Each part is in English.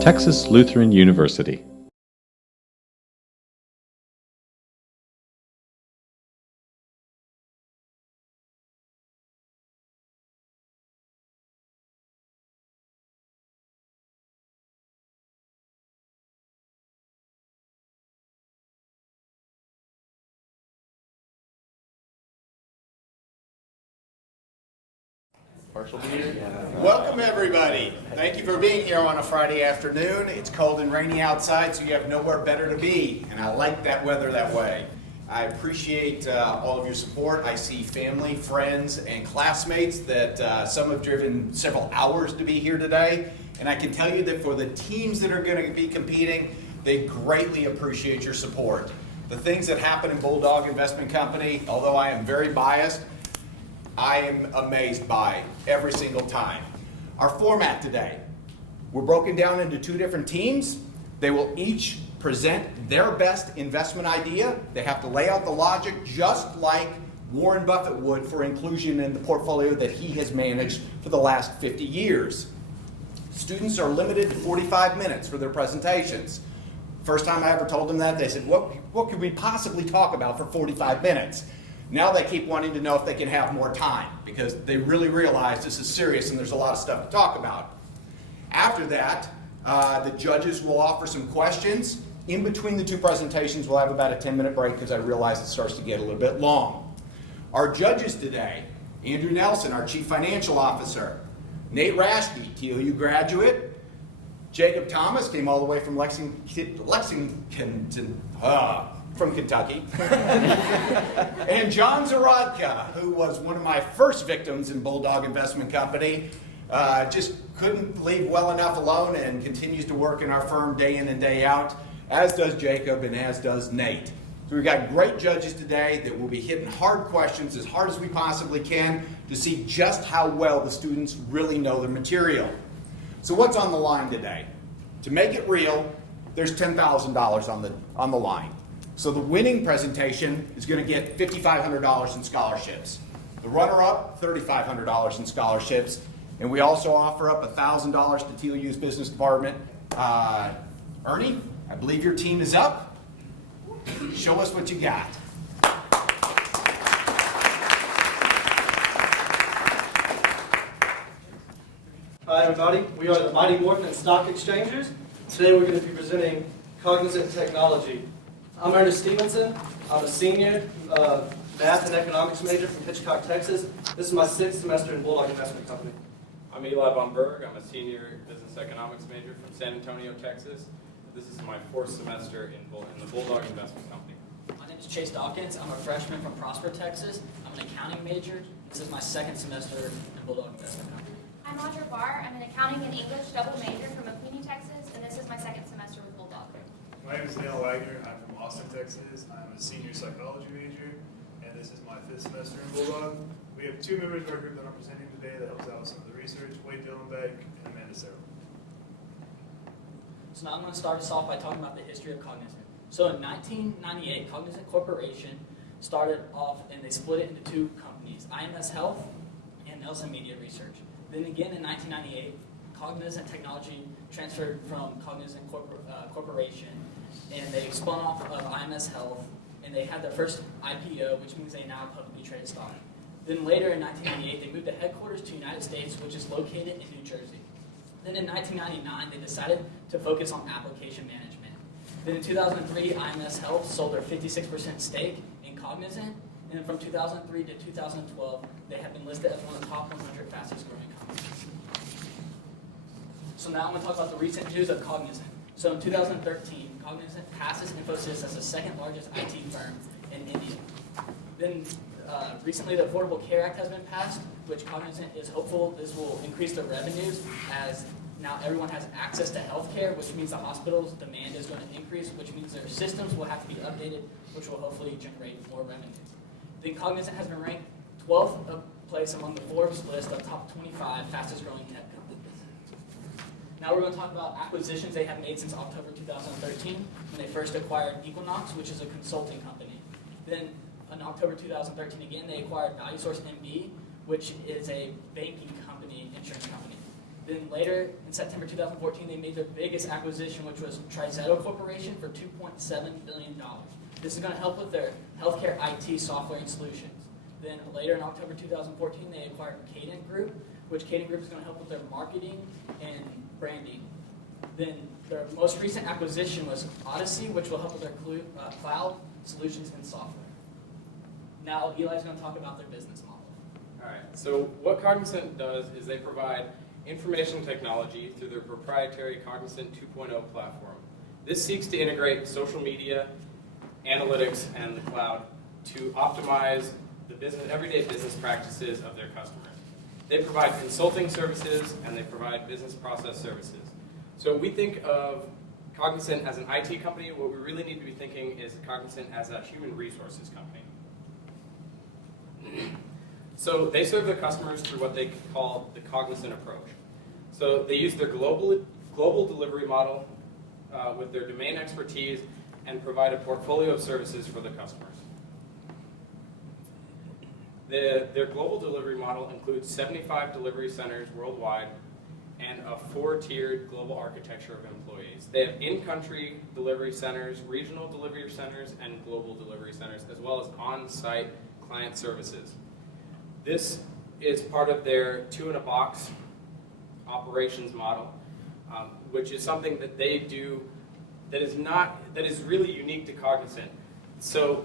Texas Lutheran University. Welcome everybody. Thank you for being here on a Friday afternoon. It's cold and rainy outside, so you have nowhere better to be, and I like that weather that way. I appreciate all of your support. I see family, friends, and classmates that some have driven several hours to be here today, and I can tell you that for the teams that are going to be competing, they greatly appreciate your support. The things that happen in Bulldog Investment Company, although I am very biased, I am amazed by every single time. Our format today, we're broken down into two different teams. They will each present their best investment idea. They have to lay out the logic just like Warren Buffett would for inclusion in the portfolio that he has managed for the last 50 years. Students are limited to 45 minutes for their presentations. First time I ever told them that, they said, what could we possibly talk about for 45 minutes? Now they keep wanting to know if they can have more time because they really realize this is serious and there's a lot of stuff to talk about. After that, the judges will offer some questions. In between the two presentations, we'll have about a 10-minute break because I realize it starts to get a little bit long. Our judges today, Andrew Nelson, our Chief Financial Officer, Nate Rashke, TOU graduate, Jacob Thomas came all the way from from Kentucky, and John Zarodka, who was one of my first victims in Bulldog Investment Company, just couldn't leave well enough alone and continues to work in our firm day in and day out, as does Jacob and as does Nate. So we've got great judges today that will be hitting hard questions as hard as we possibly can to see just how well the students really know their material. So what's on the line today? To make it real, there's $10,000 on the line. So the winning presentation is going to get $5,500 in scholarships. The runner-up, $3,500 in scholarships. And we also offer up $1,000 to TOU's business department. Ernie, I believe your team is up. Show us what you got. Hi everybody, we are the Mighty Morphin Stock Exchangers. Today we're going to be presenting Cognizant Technology. I'm Ernest Stevenson. I'm a senior math and economics major from Hitchcock, Texas. This is my 6th semester in Bulldog Investment Company. I'm Eli Von Berg. I'm a senior business economics major from San Antonio, Texas. This is my 4th semester in the Bulldog Investment Company. My name is Chase Dawkins. I'm a freshman from Prosper, Texas. I'm an accounting major. This is my 2nd semester in Bulldog Investment Company. I'm Audra Barr. I'm an accounting and English double major from McQueenie, Texas, and this is my 2nd semester with Bulldog. My name is Neil Wagner. I'm from Austin, Texas. I'm a senior psychology major, and this is my 5th semester in Bulldog. We have 2 members of our group that are presenting today that helps out with some of the research, Wade Dillenbeck and Amanda Serrell. So now I'm going to start us off by talking about the history of Cognizant. So in 1998, Cognizant Corporation started off and they split it into 2 companies, IMS Health and Nelson Media Research. Then again in 1998, Cognizant Technology transferred from Cognizant Corporation, and they spun off of IMS Health, and they had their first IPO, which means they now have publicly traded stock. Then later in 1998, they moved the headquarters to the United States, which is located in New Jersey. Then in 1999, they decided to focus on application management. Then in 2003, IMS Health sold their 56% stake in Cognizant, and then from 2003 to 2012, they have been listed as one of the top 100 fastest growing companies. So now I'm going to talk about the recent news of Cognizant. So in 2013, Cognizant passes Infosys as the 2nd largest IT firm in India. Then recently the Affordable Care Act has been passed, which Cognizant is hopeful this will increase their revenues as now everyone has access to health care, which means the hospital's demand is going to increase, which means their systems will have to be updated, which will hopefully generate more revenues. Then Cognizant has been ranked 12th place among the Forbes list of top 25 fastest growing tech companies. Now we're going to talk about acquisitions they have made since October 2013 when they first acquired Equinox, which is a consulting company. Then in October 2013 again, they acquired ValueSource MB, which is a banking company, insurance company. Then later, in September 2014, they made their biggest acquisition, which was Trizetto Corporation for $2.7 billion. This is going to help with their healthcare IT software and solutions. Then later in October 2014, they acquired Cadent Group, which Cadent Group is going to help with their marketing and branding. Then their most recent acquisition was Odyssey, which will help with their cloud solutions and software. Now Eli's going to talk about their business model. All right, so what Cognizant does is they provide information technology through their proprietary Cognizant 2.0 platform. This seeks to integrate social media, analytics, and the cloud to optimize the everyday business practices of their customers. They provide consulting services and they provide business process services. So we think of Cognizant as an IT company. What we really need to be thinking is Cognizant as a human resources company. So they serve their customers through what they call the Cognizant approach. So they use their global delivery model with their domain expertise and provide a portfolio of services for the customers. Their global delivery model includes 75 delivery centers worldwide and a 4-tiered global architecture of employees. They have in-country delivery centers, regional delivery centers, and global delivery centers, as well as on-site client services. This is part of their two-in-a-box operations model, which is something that they do that is really unique to Cognizant. So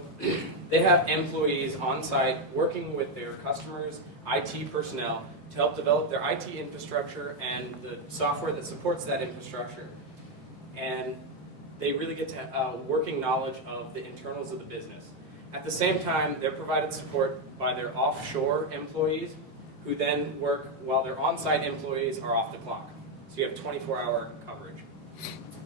they have employees on site working with their customers' IT personnel to help develop their IT infrastructure and the software that supports that infrastructure. And they really get to working knowledge of the internals of the business. At the same time, they're provided support by their offshore employees who then work while their on-site employees are off the clock. So you have 24-hour coverage.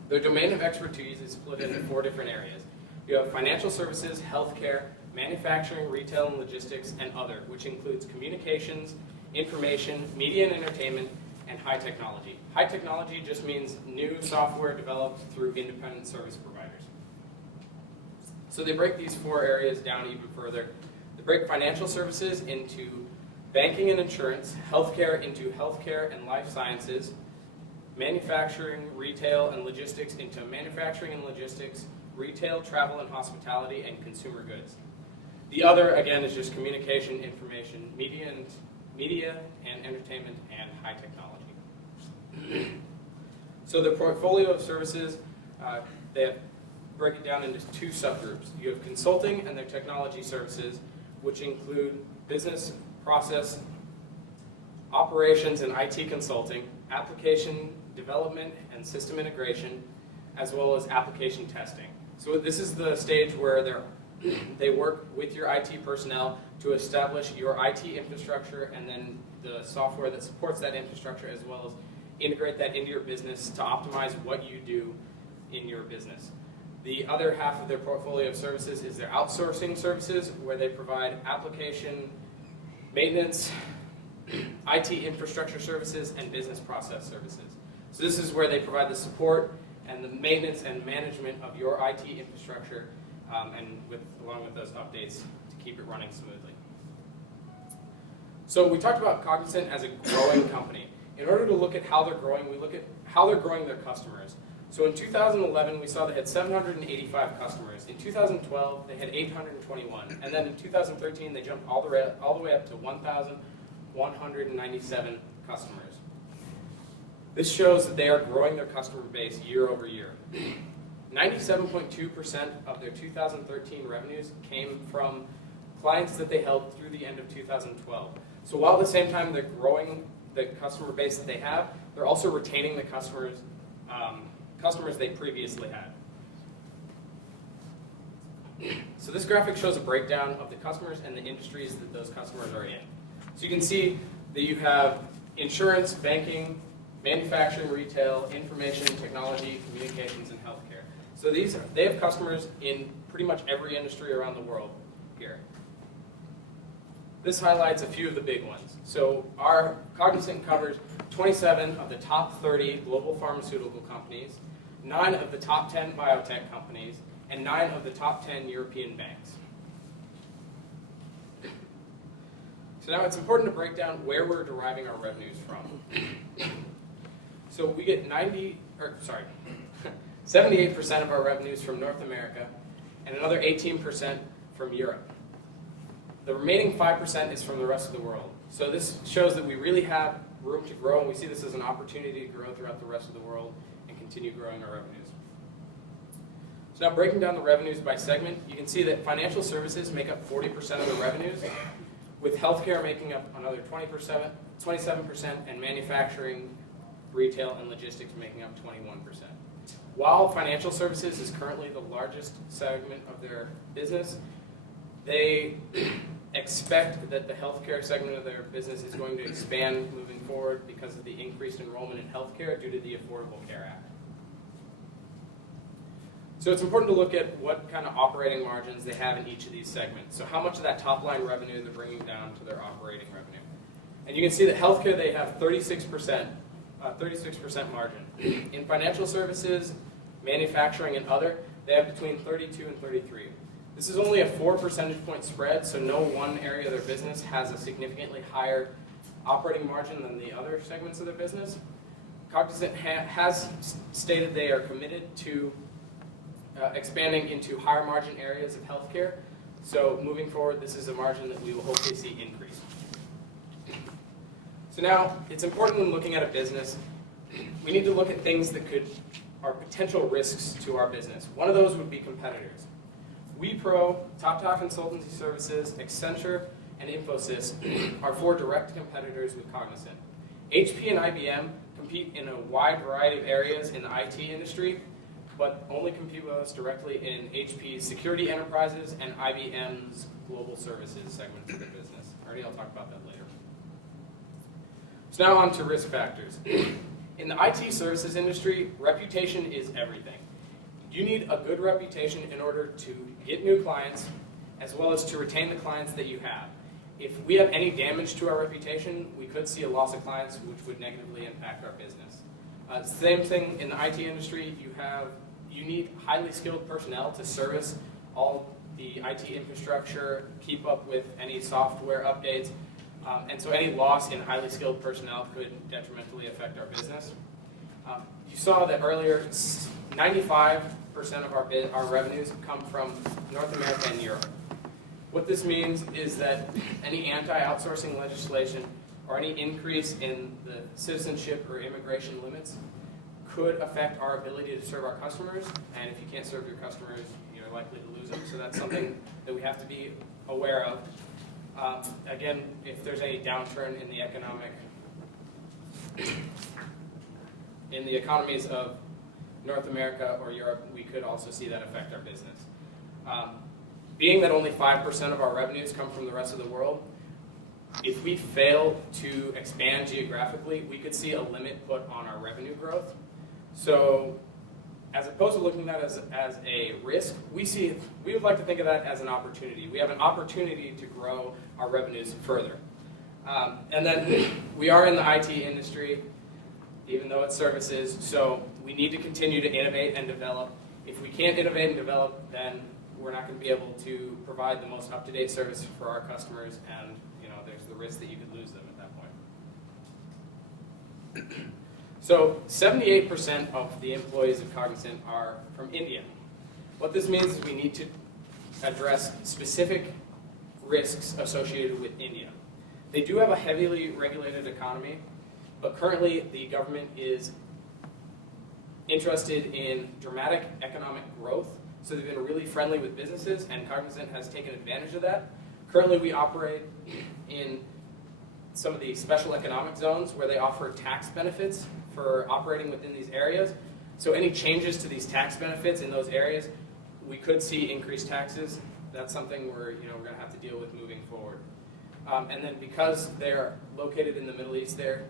Their domain of expertise is split into 4 different areas. You have financial services, healthcare, manufacturing, retail and logistics, and other, which includes communications, information, media and entertainment, and high technology. High technology just means new software developed through independent service providers. So they break these 4 areas down even further. They break financial services into banking and insurance, healthcare into healthcare and life sciences, manufacturing, retail, and logistics into manufacturing and logistics, retail, travel and hospitality, and consumer goods. The other, again, is just communication, information, media and entertainment, and high technology. So the portfolio of services, they break it down into 2 subgroups. You have consulting and their technology services, which include business process, operations and IT consulting, application development and system integration, as well as application testing. So this is the stage where they work with your IT personnel to establish your IT infrastructure and then the software that supports that infrastructure, as well as integrate that into your business to optimize what you do in your business. The other half of their portfolio of services is their outsourcing services, where they provide application maintenance, IT infrastructure services, and business process services. So this is where they provide the support and the maintenance and management of your IT infrastructure, along with those updates to keep it running smoothly. So we talked about Cognizant as a growing company. In order to look at how they're growing, we look at how they're growing their customers. So in 2011, we saw they had 785 customers. In 2012, they had 821. And then in 2013, they jumped all the way up to 1,197 customers. This shows that they are growing their customer base year over year. 97.2% of their 2013 revenues came from clients that they held through the end of 2012. So while at the same time they're growing the customer base that they have, they're also retaining the customers they previously had. So this graphic shows a breakdown of the customers and the industries that those customers are in. So you can see that you have insurance, banking, manufacturing, retail, information, technology, communications, and healthcare. So they have customers in pretty much every industry around the world here. This highlights a few of the big ones. So our Cognizant covers 27 of the top 30 global pharmaceutical companies, 9 of the top 10 biotech companies, and 9 of the top 10 European banks. So now it's important to break down where we're deriving our revenues from. So we get 78% of our revenues from North America and another 18% from Europe. The remaining 5% is from the rest of the world. So this shows that we really have room to grow, and we see this as an opportunity to grow throughout the rest of the world and continue growing our revenues. So now breaking down the revenues by segment, you can see that financial services make up 40% of the revenues, with healthcare making up another 27%, and manufacturing, retail, and logistics making up 21%. While financial services is currently the largest segment of their business, they expect that the healthcare segment of their business is going to expand moving forward because of the increased enrollment in healthcare due to the Affordable Care Act. So it's important to look at what kind of operating margins they have in each of these segments. So how much of that top line revenue they're bringing down to their operating revenue. And you can see that healthcare, they have 36% margin. In financial services, manufacturing, and other, they have between 32 and 33. This is only a 4 percentage point spread, so no one area of their business has a significantly higher operating margin than the other segments of their business. Cognizant has stated they are committed to expanding into higher margin areas of healthcare. So moving forward, this is a margin that we will hopefully see increase. So now, it's important when looking at a business, we need to look at things that are potential risks to our business. One of those would be competitors. WePro, TopTalk Consultancy Services, Accenture, and Infosys are 4 direct competitors with Cognizant. HP and IBM compete in a wide variety of areas in the IT industry, but only compete with us directly in HP's security enterprises and IBM's global services segment of their business. Ernie will talk about that later. So now on to risk factors. In the IT services industry, reputation is everything. You need a good reputation in order to get new clients, as well as to retain the clients that you have. If we have any damage to our reputation, we could see a loss of clients, which would negatively impact our business. Same thing in the IT industry. You need highly skilled personnel to service all the IT infrastructure, keep up with any software updates, and so any loss in highly skilled personnel could detrimentally affect our business. You saw that earlier, 95% of our revenues come from North America and Europe. What this means is that any anti-outsourcing legislation or any increase in the citizenship or immigration limits could affect our ability to serve our customers, and if you can't serve your customers, you're likely to lose them. So that's something that we have to be aware of. Again, if there's any downturn in the economies of North America or Europe, we could also see that affect our business. Being that only 5% of our revenues come from the rest of the world, if we fail to expand geographically, we could see a limit put on our revenue growth. So as opposed to looking at that as a risk, we would like to think of that as an opportunity. We have an opportunity to grow our revenues further. And then we are in the IT industry, even though it's services, so we need to continue to innovate and develop. If we can't innovate and develop, then we're not going to be able to provide the most up-to-date service for our customers, and there's the risk that you could lose them at that point. So 78% of the employees of Cognizant are from India. What this means is we need to address specific risks associated with India. They do have a heavily regulated economy, but currently the government is interested in dramatic economic growth, so they've been really friendly with businesses, and Cognizant has taken advantage of that. Currently we operate in some of the special economic zones where they offer tax benefits for operating within these areas. So any changes to these tax benefits in those areas, we could see increased taxes. That's something we're going to have to deal with moving forward. And then because they're located in the Middle East, they're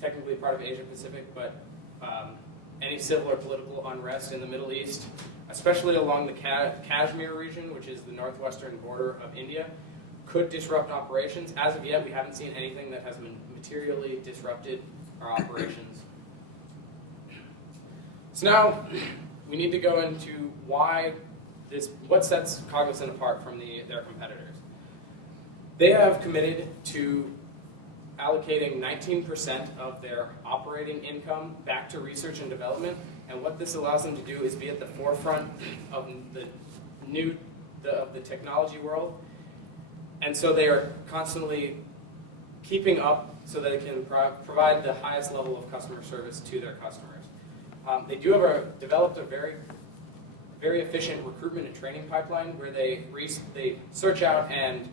technically part of Asia Pacific, but any civil or political unrest in the Middle East, especially along the Kashmir region, which is the northwestern border of India, could disrupt operations. As of yet, we haven't seen anything that has materially disrupted our operations. So now we need to go into what sets Cognizant apart from their competitors. They have committed to allocating 19% of their operating income back to research and development. And what this allows them to do is be at the forefront of the technology world. And so they are constantly keeping up so that they can provide the highest level of customer service to their customers. They do have developed a very efficient recruitment and training pipeline where they search out and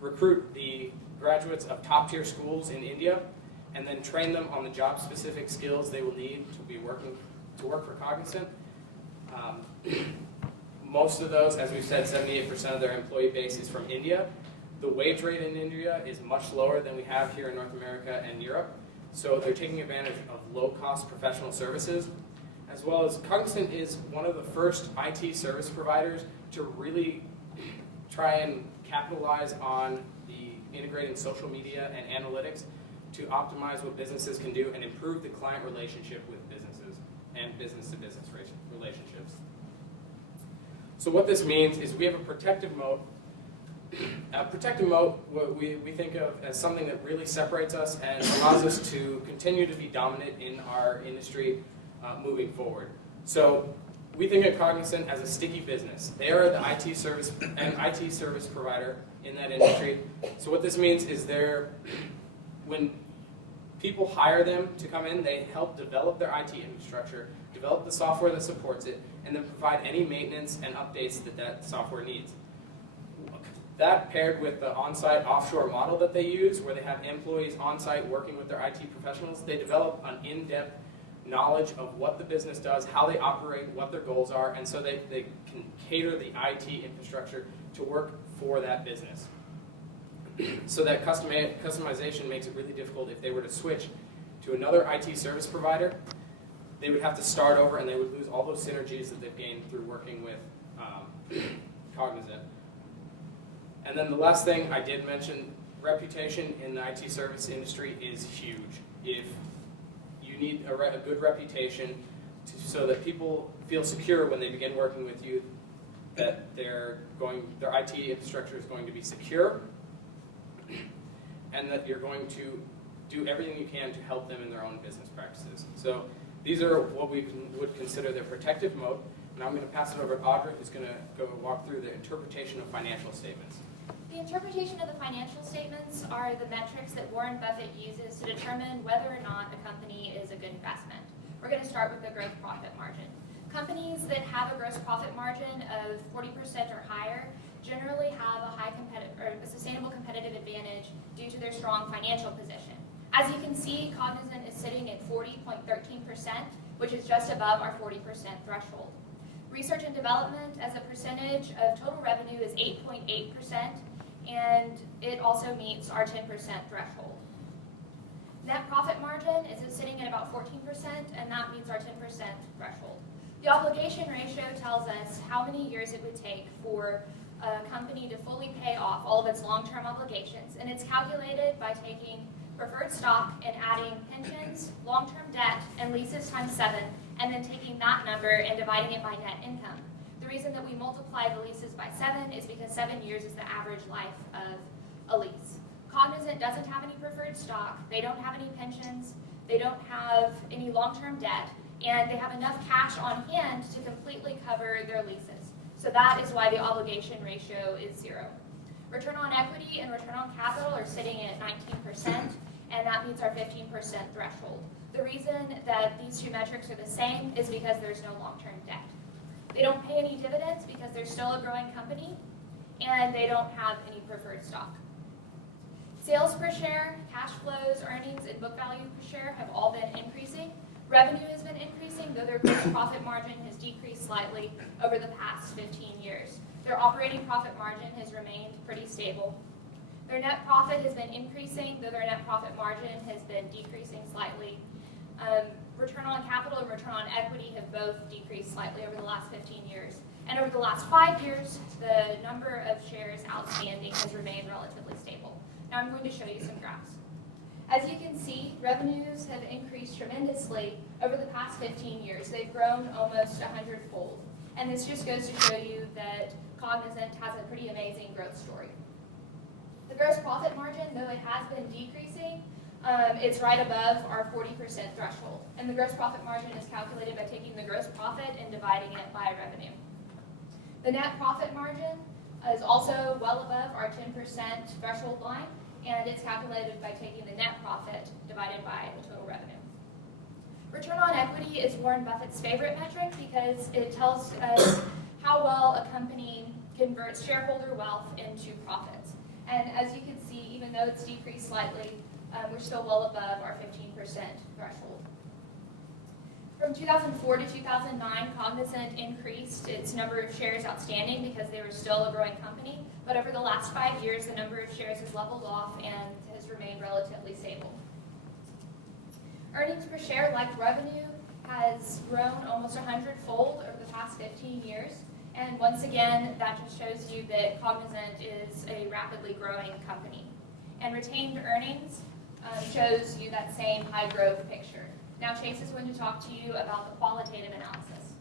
recruit the graduates of top-tier schools in India and then train them on the job-specific skills they will need to work for Cognizant. Most of those, as we've said, 78% of their employee base is from India. The wage rate in India is much lower than we have here in North America and Europe. So they're taking advantage of low-cost professional services, as well as Cognizant is one of the first IT service providers to really try and capitalize on the integrating social media and analytics to optimize what businesses can do and improve the client relationship with businesses and business-to-business relationships. So what this means is we have a protective moat. A protective moat, what we think of as something that really separates us and allows us to continue to be dominant in our industry moving forward. So we think of Cognizant as a sticky business. They are the IT service provider in that industry. So what this means is when people hire them to come in, they help develop their IT infrastructure, develop the software that supports it, and then provide any maintenance and updates that software needs. That paired with the on-site offshore model that they use, where they have employees on-site working with their IT professionals, they develop an in-depth knowledge of what the business does, how they operate, what their goals are, and so they can cater the IT infrastructure to work for that business. So that customization makes it really difficult if they were to switch to another IT service provider. They would have to start over and they would lose all those synergies that they've gained through working with Cognizant. And then the last thing I did mention, reputation in the IT service industry is huge. If you need a good reputation so that people feel secure when they begin working with you, that their IT infrastructure is going to be secure, and that you're going to do everything you can to help them in their own business practices. So these are what we would consider their protective moat. And I'm going to pass it over to Audrey, who's going to go walk through the interpretation of financial statements. The interpretation of the financial statements are the metrics that Warren Buffett uses to determine whether or not a company is a good investment. We're going to start with the gross profit margin. Companies that have a gross profit margin of 40% or higher generally have a sustainable competitive advantage due to their strong financial position. As you can see, Cognizant is sitting at 40.13%, which is just above our 40% threshold. Research and development as a percentage of total revenue is 8.8%, and it also meets our 10% threshold. Net profit margin is sitting at about 14%, and that meets our 10% threshold. The obligation ratio tells us how many years it would take for a company to fully pay off all of its long-term obligations, and it's calculated by taking preferred stock and adding pensions, long-term debt, and leases times 7, and then taking that number and dividing it by net income. The reason that we multiply the leases by 7 is because 7 years is the average life of a lease. Cognizant doesn't have any preferred stock, they don't have any pensions, they don't have any long-term debt, and they have enough cash on hand to completely cover their leases. So that is why the obligation ratio is 0. Return on equity and return on capital are sitting at 19%, and that meets our 15% threshold. The reason that these two metrics are the same is because there's no long-term debt. They don't pay any dividends because they're still a growing company, and they don't have any preferred stock. Sales per share, cash flows, earnings, and book value per share have all been increasing. Revenue has been increasing, though their gross profit margin has decreased slightly over the past 15 years. Their operating profit margin has remained pretty stable. Their net profit has been increasing, though their net profit margin has been decreasing slightly. Return on capital and return on equity have both decreased slightly over the last 15 years. And over the last 5 years, the number of shares outstanding has remained relatively stable. Now I'm going to show you some graphs. As you can see, revenues have increased tremendously over the past 15 years. They've grown almost 100-fold. And this just goes to show you that Cognizant has a pretty amazing growth story. The gross profit margin, though it has been decreasing. It's right above our 40% threshold. And the gross profit margin is calculated by taking the gross profit and dividing it by revenue. The net profit margin is also well above our 10% threshold line, and it's calculated by taking the net profit divided by the total revenue. Return on equity is Warren Buffett's favorite metric because it tells us how well a company converts shareholder wealth into profits. And as you can see, even though it's decreased slightly, we're still well above our 15% threshold. From 2004 to 2009, Cognizant increased its number of shares outstanding because they were still a growing company. But over the last 5 years, the number of shares has leveled off and has remained relatively stable. Earnings per share, like revenue, has grown almost 100-fold over the past 15 years. And once again, that just shows you that Cognizant is a rapidly growing company. And retained earnings shows you that same high growth picture. Now Chase is going to talk to you about the qualitative analysis.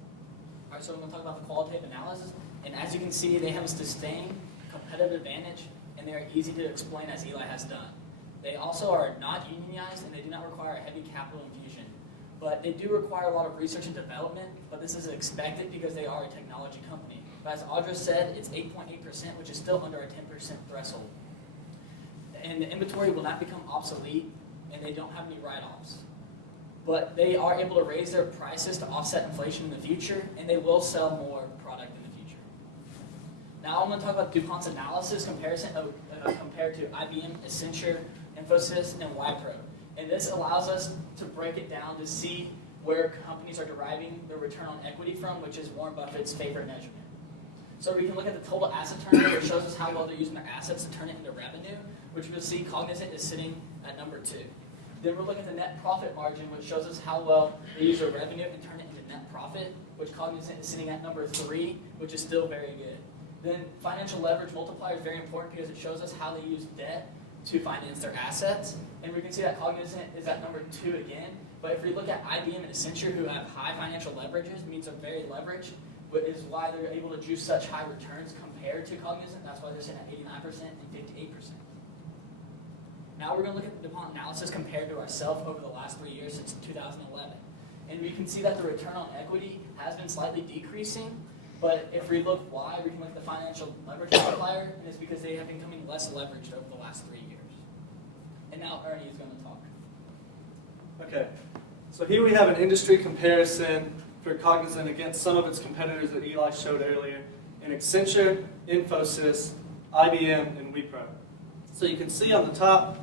All right, so we're going to talk about the qualitative analysis. And as you can see, they have a sustained competitive advantage, and they are easy to explain as Eli has done. They also are not unionized, and they do not require a heavy capital infusion. But they do require a lot of research and development, but this is expected because they are a technology company. But as Audra said, it's 8.8%, which is still under a 10% threshold. And the inventory will not become obsolete, and they don't have any write-offs. But they are able to raise their prices to offset inflation in the future, and they will sell more product in the future. Now I'm going to talk about DuPont's analysis comparison compared to IBM, Accenture, Infosys, and Wipro. And this allows us to break it down to see where companies are deriving their return on equity from, which is Warren Buffett's favorite measurement. So we can look at the total asset turnover, which shows us how well they're using their assets to turn it into revenue, which we'll see Cognizant is sitting at number 2. Then we're looking at the net profit margin, which shows us how well they use their revenue and turn it into net profit, which Cognizant is sitting at number 3, which is still very good. Then financial leverage multiplier is very important because it shows us how they use debt to finance their assets. And we can see that Cognizant is at number 2 again. But if we look at IBM and Accenture, who have high financial leverages, means they're very leveraged, but is why they're able to juice such high returns compared to Cognizant. That's why they're sitting at 89% and 58%. Now we're going to look at the DuPont analysis compared to ourselves over the last 3 years since 2011. And we can see that the return on equity has been slightly decreasing. But if we look why, we can look at the financial leverage multiplier, and it's because they have been becoming less leveraged over the last 3 years. And now Ernie is going to talk. Okay, so here we have an industry comparison for Cognizant against some of its competitors that Eli showed earlier in Accenture, Infosys, IBM, and Wipro. So you can see on the top,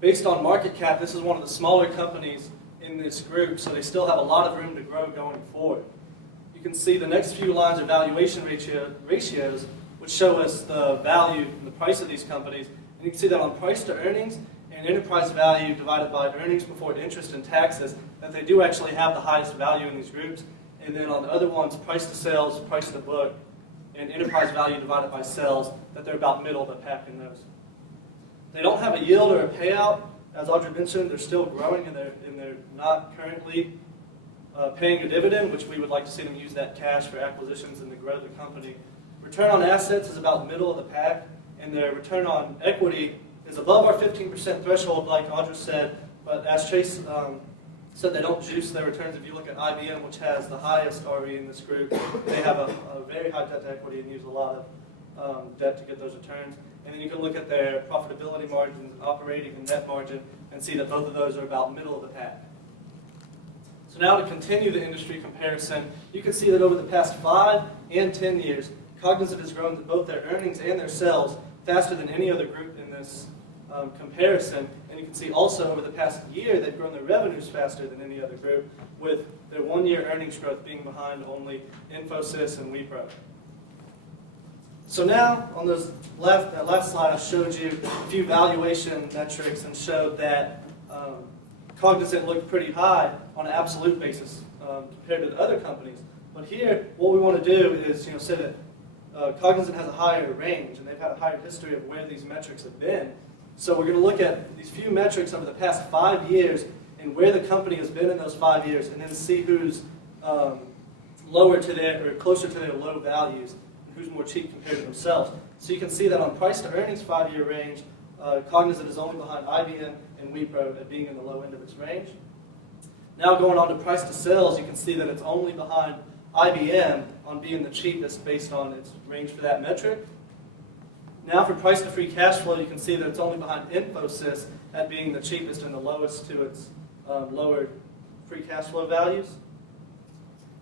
based on market cap, this is one of the smaller companies in this group, so they still have a lot of room to grow going forward. You can see the next few lines are valuation ratios, which show us the value and the price of these companies. And you can see that on price to earnings and enterprise value divided by earnings before interest and taxes, that they do actually have the highest value in these groups. And then on the other ones, price to sales, price to book, and enterprise value divided by sales, that they're about middle of the pack in those. They don't have a yield or a payout. As Audrey mentioned, they're still growing, and they're not currently paying a dividend, which we would like to see them use that cash for acquisitions and to grow the company. Return on assets is about middle of the pack, and their return on equity is above our 15% threshold, like Audrey said, but as Chase said, they don't juice their returns. If you look at IBM, which has the highest RE in this group, they have a very high debt to equity and use a lot of debt to get those returns. And then you can look at their profitability margins, operating and net margin, and see that both of those are about middle of the pack. So now to continue the industry comparison, you can see that over the past 5 and 10 years, Cognizant has grown both their earnings and their sales faster than any other group in this comparison. And you can see also over the past year, they've grown their revenues faster than any other group, with their 1-year earnings growth being behind only Infosys and Wipro. So now, on that last slide, I showed you a few valuation metrics and showed that Cognizant looked pretty high on an absolute basis compared to the other companies. But here, what we want to do is say that Cognizant has a higher range, and they've had a higher history of where these metrics have been. So we're going to look at these few metrics over the past 5 years and where the company has been in those 5 years, and then see who's lower to their, or closer to their low values, and who's more cheap compared to themselves. So you can see that on price to earnings 5-year range, Cognizant is only behind IBM and Wipro at being in the low end of its range. Now going on to price to sales, you can see that it's only behind IBM on being the cheapest based on its range for that metric. Now for price to free cash flow, you can see that it's only behind Infosys at being the cheapest and the lowest to its lower free cash flow values.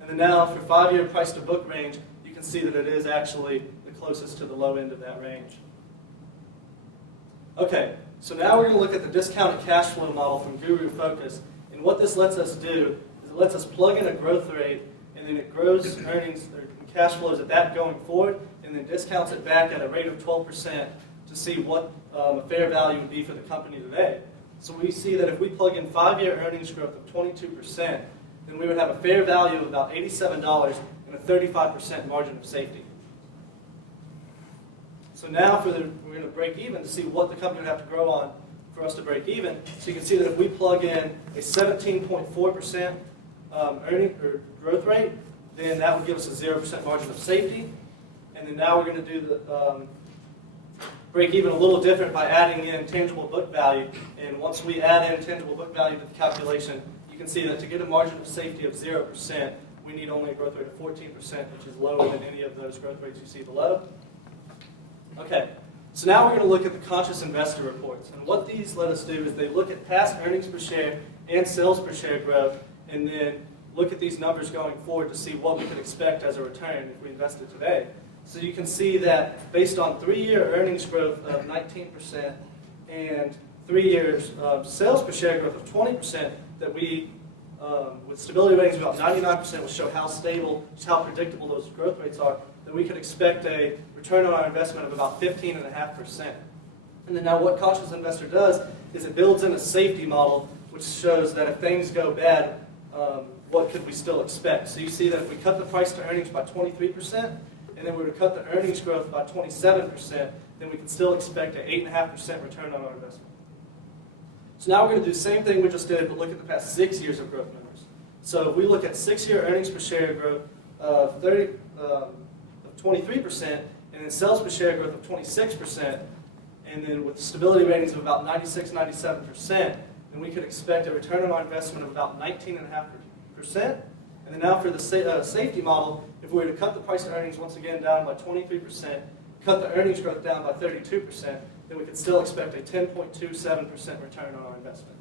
And then now for 5-year price to book range, you can see that it is actually the closest to the low end of that range. Okay, so now we're going to look at the discounted cash flow model from Guru Focus. And what this lets us do is it lets us plug in a growth rate, and then it grows earnings or cash flows at that going forward, and then discounts it back at a rate of 12% to see what a fair value would be for the company today. So we see that if we plug in 5-year earnings growth of 22%, then we would have a fair value of about $87 and a 35% margin of safety. So now we're going to break even to see what the company would have to grow on for us to break even. So you can see that if we plug in a 17.4% earning or growth rate, then that would give us a 0% margin of safety. And then now we're going to do the break even a little different by adding in tangible book value. And once we add in tangible book value to the calculation, you can see that to get a margin of safety of 0%, we need only a growth rate of 14%, which is lower than any of those growth rates you see below. Okay, so now we're going to look at the conscious investor reports. And what these let us do is they look at past earnings per share and sales per share growth, and then look at these numbers going forward to see what we can expect as a return if we invested today. So you can see that based on 3-year earnings growth of 19% and 3 years of sales per share growth of 20%, that we, with stability ratings of about 99%, will show how stable, just how predictable those growth rates are, that we could expect a return on our investment of about 15.5%. And then now what Conscious Investor does is it builds in a safety model which shows that if things go bad, what could we still expect? So you see that if we cut the price to earnings by 23%, and then we were to cut the earnings growth by 27%, then we can still expect an 8.5% return on our investment. So now we're going to do the same thing we just did, but look at the past 6 years of growth numbers. So if we look at 6-year earnings per share growth of 23%, and then sales per share growth of 26%, and then with stability ratings of about 96, 97%, then we could expect a return on our investment of about 19.5%. And then now for the safety model, if we were to cut the price to earnings once again down by 23%, cut the earnings growth down by 32%, then we could still expect a 10.27% return on our investment.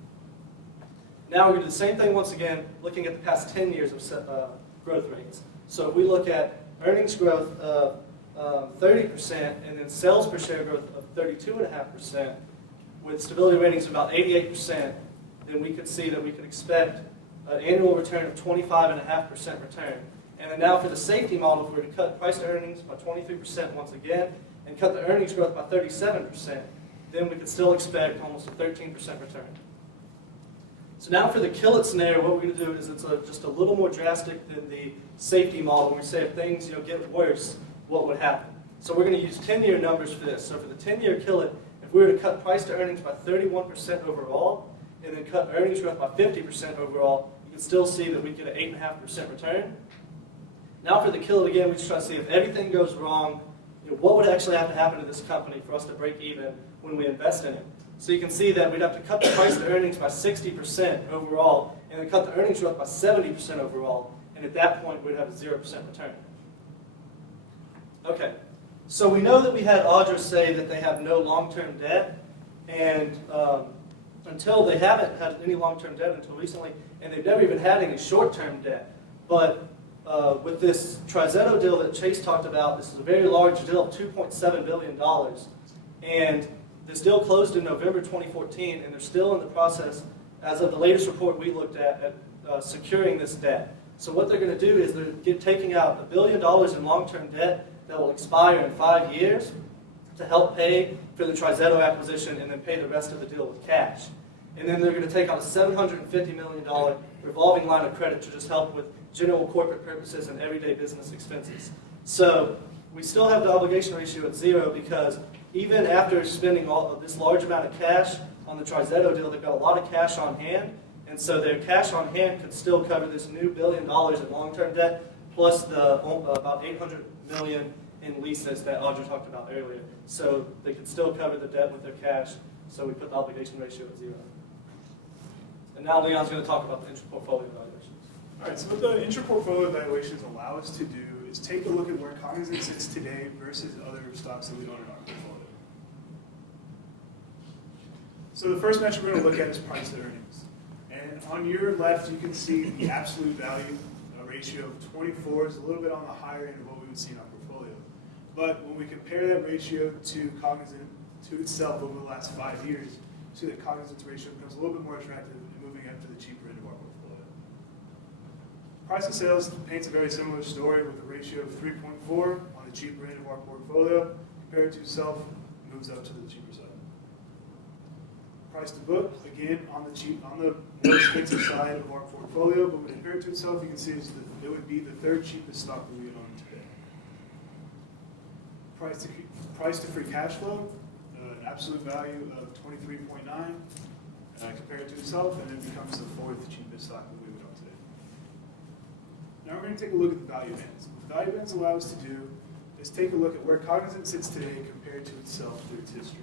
Now we're going to do the same thing once again, looking at the past 10 years of growth rates. So if we look at earnings growth of 30% and then sales per share growth of 32.5%, with stability ratings of about 88%, then we could see that we could expect an annual return of 25.5% return. And then now for the safety model, if we were to cut price to earnings by 23% once again, and cut the earnings growth by 37%, then we could still expect almost a 13% return. So now for the kill it scenario, what we're going to do is it's just a little more drastic than the safety model. We say if things get worse, what would happen? So we're going to use 10-year numbers for this. So for the 10-year kill it, if we were to cut price to earnings by 31% overall, and then cut earnings growth by 50% overall, you can still see that we get an 8.5% return. Now for the kill it again, we just try to see if everything goes wrong, what would actually have to happen to this company for us to break even when we invest in it. So you can see that we'd have to cut the price to earnings by 60% overall, and then cut the earnings growth by 70% overall, and at that point we'd have a 0% return. Okay, so we know that we had Audra say that they have no long-term debt, and until they haven't had any long-term debt until recently, and they've never even had any short-term debt. But with this TriZetto deal that Chase talked about, this is a very large deal, $2.7 billion, and this deal closed in November 2014, and they're still in the process, as of the latest report we looked at securing this debt. So what they're going to do is they're taking out $1 billion in long-term debt that will expire in 5 years to help pay for the TriZetto acquisition and then pay the rest of the deal with cash. And then they're going to take out a $750 million revolving line of credit to just help with general corporate purposes and everyday business expenses. So we still have the obligation ratio at 0 because even after spending all of this large amount of cash on the TriZetto deal, they've got a lot of cash on hand, and so their cash on hand could still cover this new $1 billion in long-term debt, plus the about $800 million in leases that Audrey talked about earlier. So they could still cover the debt with their cash, so we put the obligation ratio at 0. And now Leon's going to talk about the intra-portfolio valuations. All right, so what the intra-portfolio valuations allow us to do is take a look at where Cognizant sits today versus other stocks that we own in our portfolio. So the first metric we're going to look at is price to earnings. And on your left, you can see the absolute value ratio of 24 is a little bit on the higher end of what we would see in our portfolio. But when we compare that ratio to Cognizant, to itself over the last 5 years, you see that Cognizant's ratio becomes a little bit more attractive and moving up to the cheaper end of our portfolio. Price to sales paints a very similar story with a ratio of 3.4 on the cheaper end of our portfolio. Compared to itself, moves up to the cheaper side. Price to book, again, on the more expensive side of our portfolio, but when compared to itself, you can see it would be the third cheapest stock that we own today. Price to free cash flow, an absolute value of 23.9, compared to itself, and it becomes the fourth cheapest stock that we would own today. Now we're going to take a look at the value bands. What the value bands allow us to do is take a look at where Cognizant sits today compared to itself through its history.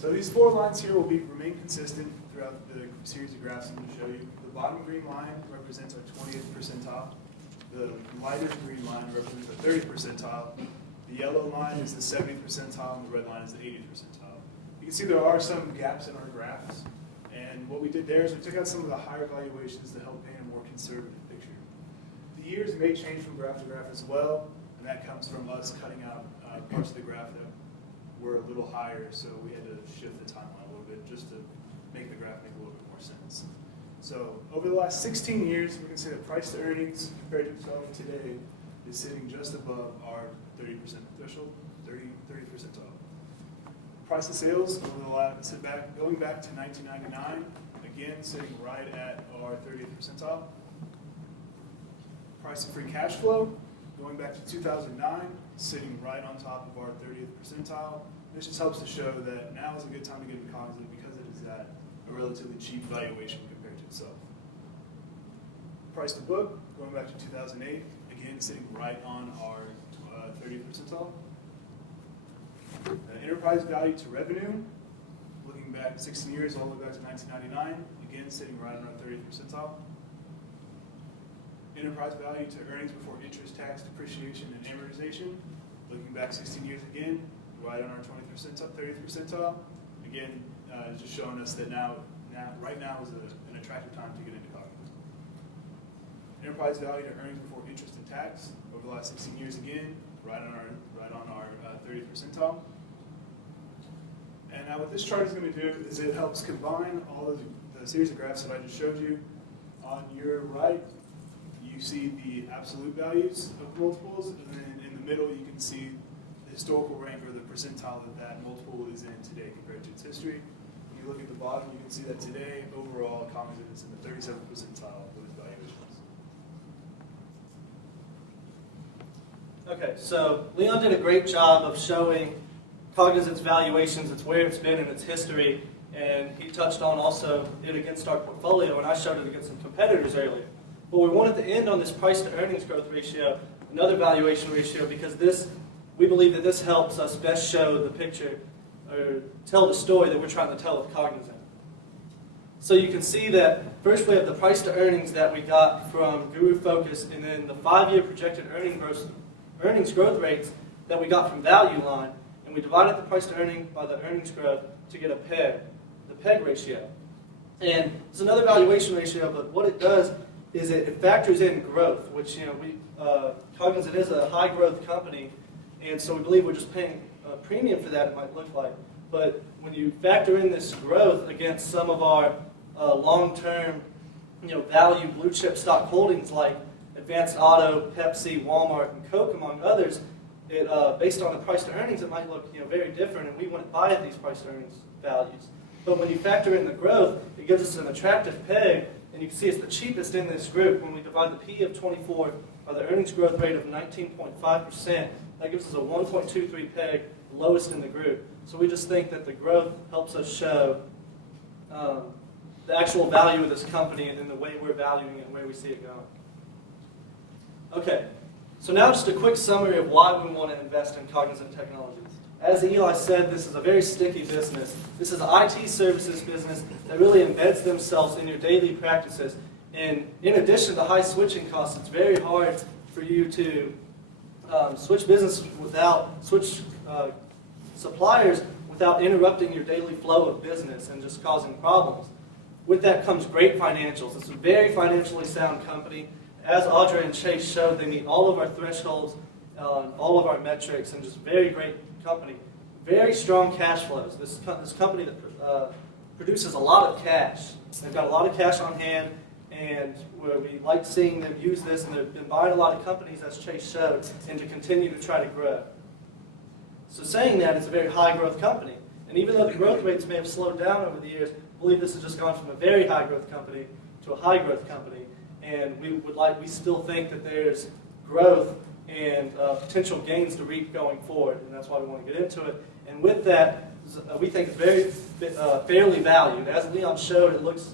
So these 4 lines here will remain consistent throughout the series of graphs I'm going to show you. The bottom green line represents our 20th percentile. The lighter green line represents the 30th percentile. The yellow line is the 70th percentile, and the red line is the 80th percentile. You can see there are some gaps in our graphs, and what we did there is we took out some of the higher valuations to help paint a more conservative picture. The years may change from graph to graph as well, and that comes from us cutting out parts of the graph that were a little higher, so we had to shift the timeline a little bit just to make the graph make a little bit more sense. So over the last 16 years, we can say that price to earnings compared to itself today is sitting just above our 30% threshold, 30 percentile. Price to sales going back to 1999, again sitting right at our 30th percentile. Price to free cash flow going back to 2009, sitting right on top of our 30th percentile. This just helps to show that now is a good time to get into Cognizant because it is at a relatively cheap valuation compared to itself. Price to book, going back to 2008, again sitting right on our 30th percentile. Enterprise value to revenue, looking back 16 years all the way back to 1999, again sitting right on our 30th percentile. Enterprise value to earnings before interest, tax, depreciation, and amortization. Looking back 16 years again, right on our 30th percentile. Again, just showing us that right now is an attractive time to get into Cognizant. Enterprise value to earnings before interest and tax over the last 16 years again, right on our 30th percentile. And now what this chart is going to do is it helps combine all of the series of graphs that I just showed you. On your right, you see the absolute values of multiples, and then in the middle you can see the historical rank or the percentile that multiple is in today compared to its history. When you look at the bottom, you can see that today, overall, Cognizant is in the 37th percentile with its valuations. Okay, so Leon did a great job of showing Cognizant's valuations, it's where it's been in its history, and he touched on also it against our portfolio, and I showed it against some competitors earlier. But we wanted to end on this price to earnings growth ratio, another valuation ratio, because we believe that this helps us best show the picture or tell the story that we're trying to tell with Cognizant. So you can see that first we have the price to earnings that we got from Guru Focus, and then the 5-year projected earnings growth rates that we got from Value Line, and we divided the price to earning by the earnings growth to get a PEG, the PEG ratio. And it's another valuation ratio, but what it does is it factors in growth, which Cognizant is a high growth company, and so we believe we're just paying a premium for that, it might look like. But when you factor in this growth against some of our long-term value blue chip stock holdings like Advanced Auto, Pepsi, Walmart, and Coke, among others, based on the price to earnings, it might look very different, and we wouldn't buy at these price to earnings values. But when you factor in the growth, it gives us an attractive PEG, and you can see it's the cheapest in this group. When we divide the P of 24 by the earnings growth rate of 19.5%, that gives us a 1.23 PEG, lowest in the group. So we just think that the growth helps us show the actual value of this company and then the way we're valuing it and where we see it going. Okay, So now just a quick summary of why we want to invest in Cognizant Technologies. As Eli said, this is a very sticky business. This is an IT services business that really embeds themselves in your daily practices. And in addition to high switching costs, it's very hard for you to switch suppliers without interrupting your daily flow of business and just causing problems. With that comes great financials. It's a very financially sound company. As Audrey and Chase showed, they meet all of our thresholds, all of our metrics, and just very great company. Very strong cash flows. This company that produces a lot of cash. They've got a lot of cash on hand, and we like seeing them use this, and they've been buying a lot of companies, as Chase showed, and to continue to try to grow. So saying that, it's a very high growth company. And even though the growth rates may have slowed down over the years, I believe this has just gone from a very high growth company to a high growth company. And we still think that there's growth and potential gains to reap going forward, and that's why we want to get into it. And with that, we think it's very fairly valued. As Leon showed, it looks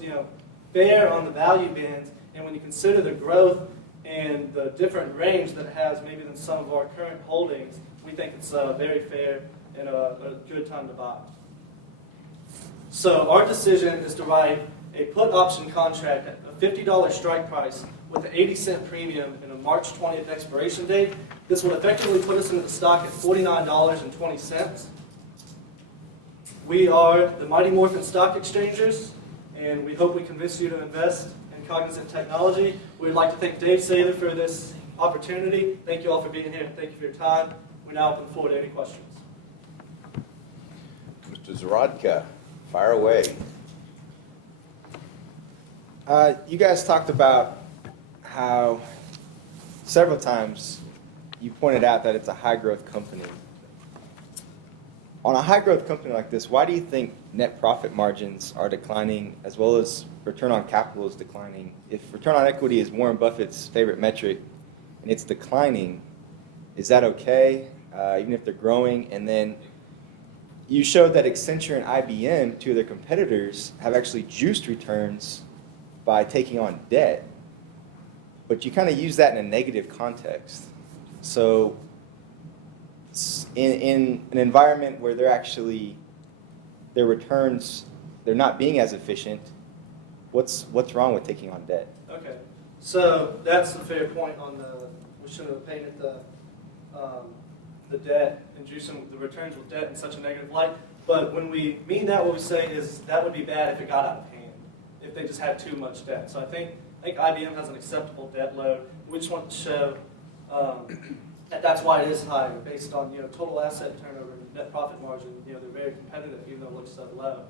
fair on the value bands, and when you consider the growth and the different range that it has maybe than some of our current holdings, we think it's very fair and a good time to buy. So our decision is to write a put option contract at a $50 strike price with an 80-cent premium and a March 20th expiration date. This would effectively put us into the stock at $49.20. We are the Mighty Morphin Stock Exchangers, and we hope we convince you to invest in Cognizant Technology. We'd like to thank Dave Sather for this opportunity. Thank you all for being here. Thank you for your time. We're now open forward to any questions. Mr. Zarodka, fire away. You guys talked about how several times you pointed out that it's a high-growth company. On a high-growth company like this, why do you think net profit margins are declining as well as return on capital is declining? If return on equity is Warren Buffett's favorite metric and it's declining, is that okay, even if they're growing? And then you showed that Accenture and IBM, two of their competitors, have actually juiced returns by taking on debt. But you kind of use that in a negative context. So in an environment where their returns, they're not being as efficient, what's wrong with taking on debt? Okay, so that's a fair point on we should have painted the debt and juicing the returns with debt in such a negative light. But when we mean that, what we say is that would be bad if it got out of hand, if they just had too much debt. So I think IBM has an acceptable debt load. We just want to show that that's why it is higher, based on total asset turnover and net profit margin. They're very competitive, even though it looks so low.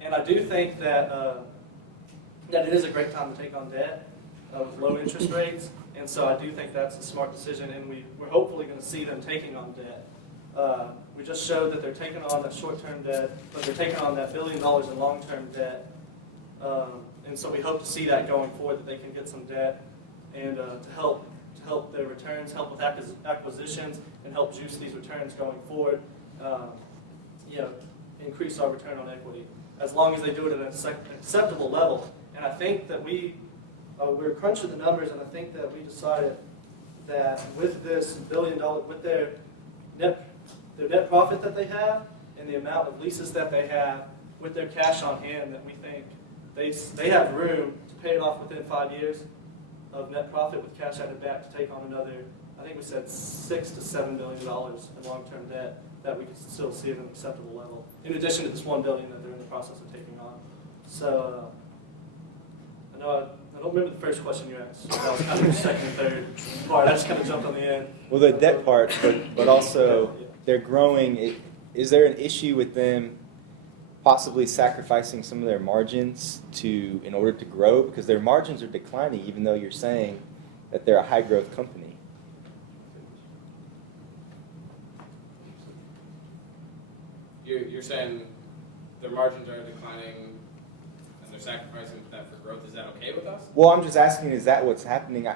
And I do think that that it is a great time to take on debt with low interest rates. And so I do think that's a smart decision, and we're hopefully going to see them taking on debt. We just showed that they're taking on that short-term debt, but they're taking on that $1 billion in long-term debt. And so we hope to see that going forward, that they can get some debt and to help their returns, help with acquisitions, and help juice these returns going forward. Increase our return on equity, as long as they do it at an acceptable level. And I think that we're crunching the numbers, and I think that we decided that with this $1 billion, with their net profit that they have, and the amount of leases that they have, with their cash on hand, that we think they have room to pay it off within 5 years of net profit with cash added back to take on another, I think we said $6 to $7 billion in long-term debt that we can still see at an acceptable level, in addition to this $1 billion that they're in the process of taking on. So I don't remember the first question you asked. That was kind of the second and third part. I just kind of jumped on the end. Well, the debt part, but also they're growing. Is there an issue with them possibly sacrificing some of their margins in order to grow? Because their margins are declining, even though you're saying that they're a high-growth company. You're saying their margins are declining and they're sacrificing that for growth. Is that okay with us? Well, I'm just asking, is that what's happening?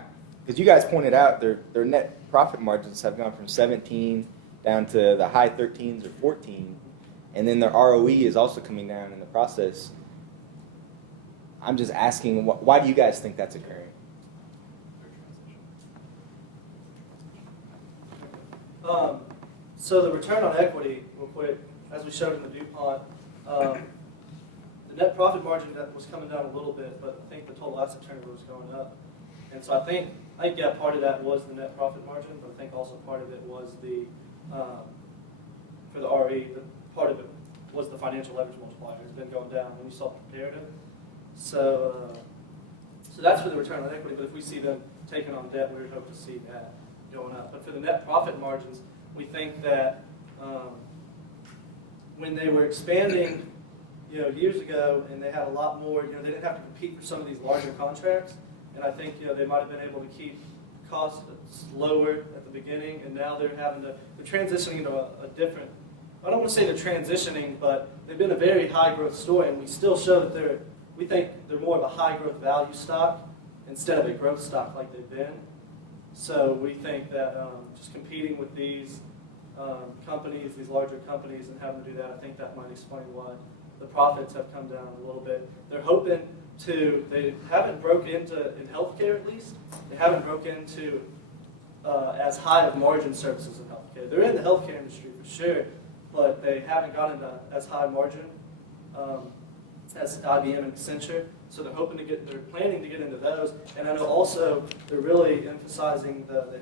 Because you guys pointed out their net profit margins have gone from 17 down to the high 13s or 14, and then their ROE is also coming down in the process. I'm just asking, why do you guys think that's occurring? So the return on equity, real quick, as we showed in the DuPont, the net profit margin that was coming down a little bit, but I think the total asset turnover was going up. And so I think yeah, part of that was the net profit margin, but I think also part of it was the, for the RE, part of it was the financial leverage multiplier. It's been going down when you saw comparative. So that's for the return on equity, but if we see them taking on debt, we would hope to see that going up. But for the net profit margins, we think that when they were expanding, years ago, and they had a lot more, they didn't have to compete for some of these larger contracts, and I think, they might have been able to keep costs lower at the beginning, and now they're transitioning into a different, I don't want to say they're transitioning, but they've been a very high growth story, and we still show that we think they're more of a high growth value stock instead of a growth stock like they've been. So we think that just competing with these companies, these larger companies, and having to do that, I think that might explain why the profits have come down a little bit. They're hoping they haven't broke into, in healthcare at least, they haven't broke into as high of margin services in healthcare. They're in the healthcare industry for sure, but they haven't gotten into as high margin as IBM and Accenture. So they're planning to get into those. And I know also they're really emphasizing the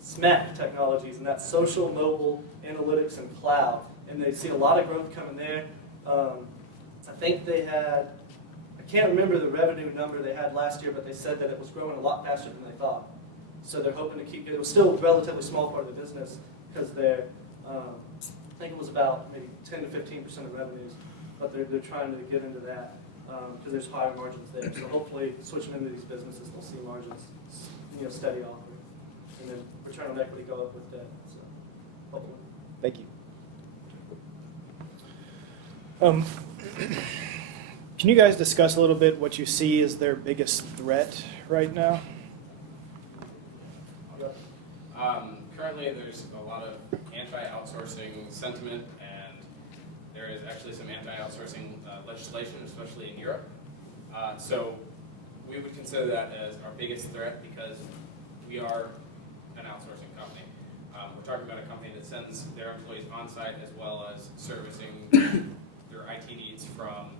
SMAC technologies, and that's social, mobile, analytics, and cloud. And they see a lot of growth coming there. I think they had, I can't remember the revenue number they had last year, but they said that it was growing a lot faster than they thought. So they're hoping to keep it. It was still a relatively small part of the business because they're, I think it was about maybe 10 to 15% of revenues, but they're trying to get into that because there's higher margins there. So hopefully switching into these businesses, they'll see margins steady off, and then return on equity go up with that. So hopefully. Thank you. Can you guys discuss a little bit what you see as their biggest threat right now? Currently, there's a lot of anti-outsourcing sentiment, and there is actually some anti-outsourcing legislation, especially in Europe. So we would consider that as our biggest threat because we are an outsourcing company. We're talking about a company that sends their employees on-site as well as servicing their IT needs from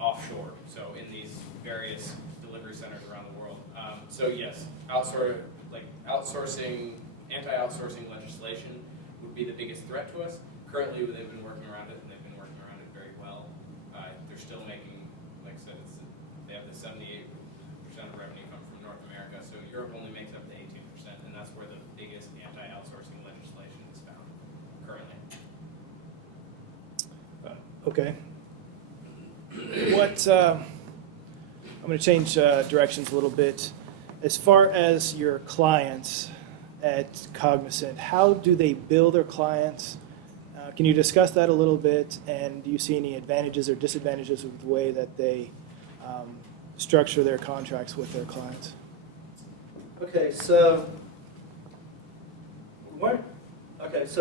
offshore, so in these various delivery centers around the world. So yes, anti-outsourcing legislation would be the biggest threat to us. Currently, they've been working around it, and they've been working around it very well. They're still making, like I said, they have the 78% of revenue come from North America, so Europe only makes up to 18%, and that's where the biggest anti-outsourcing legislation is found currently. Okay. I'm going to change directions a little bit. As far as your clients at Cognizant, how do they bill their clients? Can you discuss that a little bit? And do you see any advantages or disadvantages with the way that they structure their contracts with their clients? Okay, so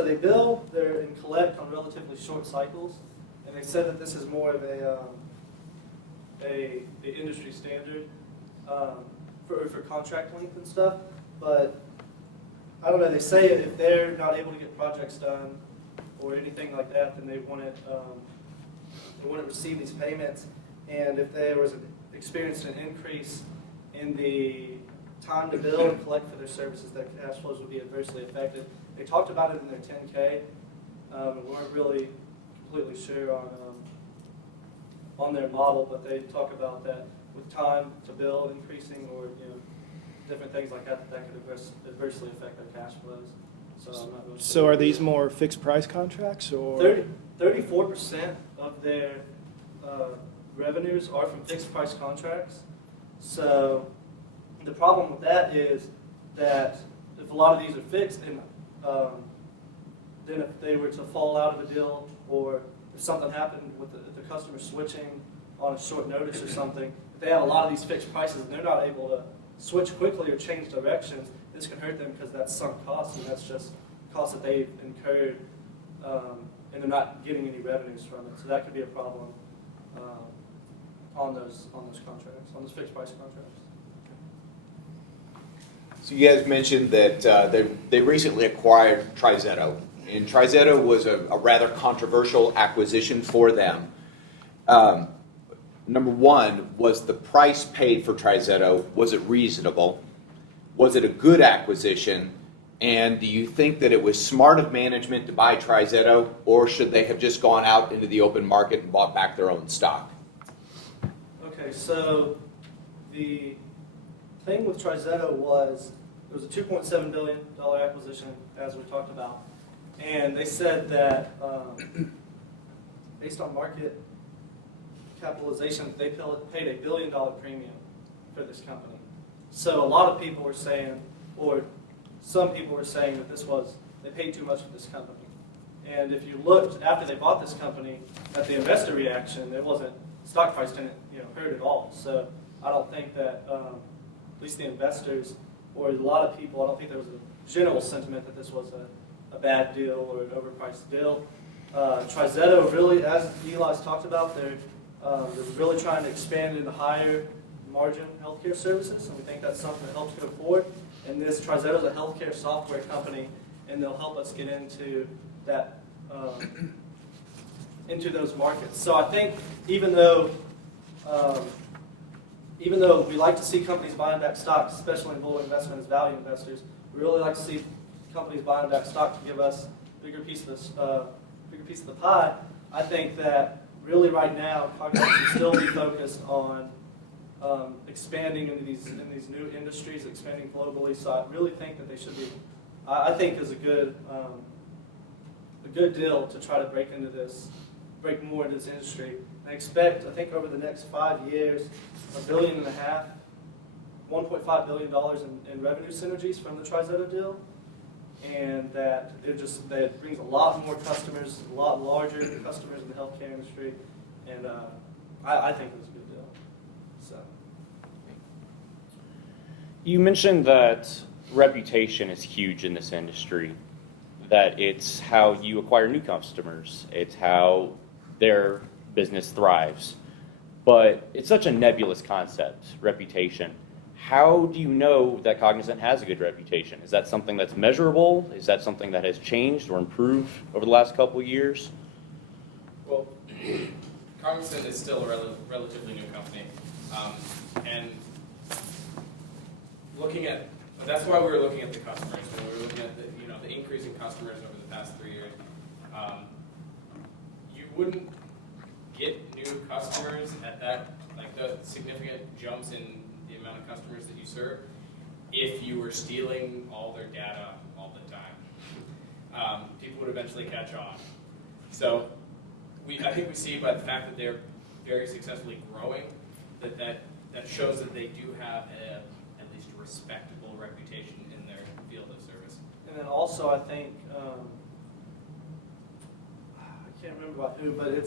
they bill and collect on relatively short cycles, and they said that this is more of the industry standard for contract length and stuff. But I don't know. They say if they're not able to get projects done or anything like that, then they want to receive these payments. And if there was experienced an increase in the time to bill and collect for their services, that cash flows would be adversely affected. They talked about it in their 10K. We weren't really completely sure on their model, but they talk about that with time to bill increasing or different things like that could adversely affect their cash flows. So I'm not really sure. So are these more fixed price contracts or? 34% of their revenues are from fixed price contracts. So the problem with that is that if a lot of these are fixed, then if they were to fall out of a deal, or if something happened with the customer switching on a short notice or something, if they have a lot of these fixed prices and they're not able to switch quickly or change directions, this can hurt them because that's sunk costs, and that's just costs that they've incurred, and they're not getting any revenues from it. So that could be a problem on those contracts, on those fixed price contracts. So you guys mentioned that they recently acquired TriZetto, and TriZetto was a rather controversial acquisition for them. Number one, was the price paid for TriZetto, was it reasonable? Was it a good acquisition? And do you think that it was smart of management to buy TriZetto, or should they have just gone out into the open market and bought back their own stock? Okay, so the thing with TriZetto was it was a $2.7 billion acquisition, as we talked about. And they said that based on market capitalization, they paid $1 billion premium for this company. So a lot of people were saying, or some people were saying that they paid too much for this company. And if you looked after they bought this company at the investor reaction, stock price didn't hurt at all. So I don't think that at least the investors or a lot of people, I don't think there was a general sentiment that this was a bad deal or an overpriced deal. TriZetto really, as Eli's talked about, they're really trying to expand into higher margin healthcare services, and we think that's something that helps go forward. And this TriZetto is a healthcare software company, and they'll help us get into that into those markets. So I think even though we like to see companies buying back stocks, especially in Bulldog Investment as value investors, we really like to see companies buying back stock to give us a bigger piece of the pie. I think that really right now, Cognizant should still be focused on expanding into these new industries, expanding globally. So I really think that they should be. I think is a good deal to try to break more into this industry. I expect, I think over the next 5 years, $1.5 billion, $1.5 billion in revenue synergies from the TriZetto deal, and that it brings a lot more customers, a lot larger customers in the healthcare industry, and I think it was a good deal. So. You mentioned that reputation is huge in this industry, that it's how you acquire new customers, it's how their business thrives. But it's such a nebulous concept, reputation. How do you know that Cognizant has a good reputation? Is that something that's measurable? Is that something that has changed or improved over the last couple of years? Well, Cognizant is still a relatively new company. And that's why we were looking at the customers. When we were looking at the increase in customers over the past 3 years, you wouldn't get new customers at the significant jumps in the amount of customers that you serve if you were stealing all their data all the time. People would eventually catch on. So I think we see by the fact that they're very successfully growing that shows that they do have at least a respectable reputation in their field of service. And then also I think, I can't remember by who, but I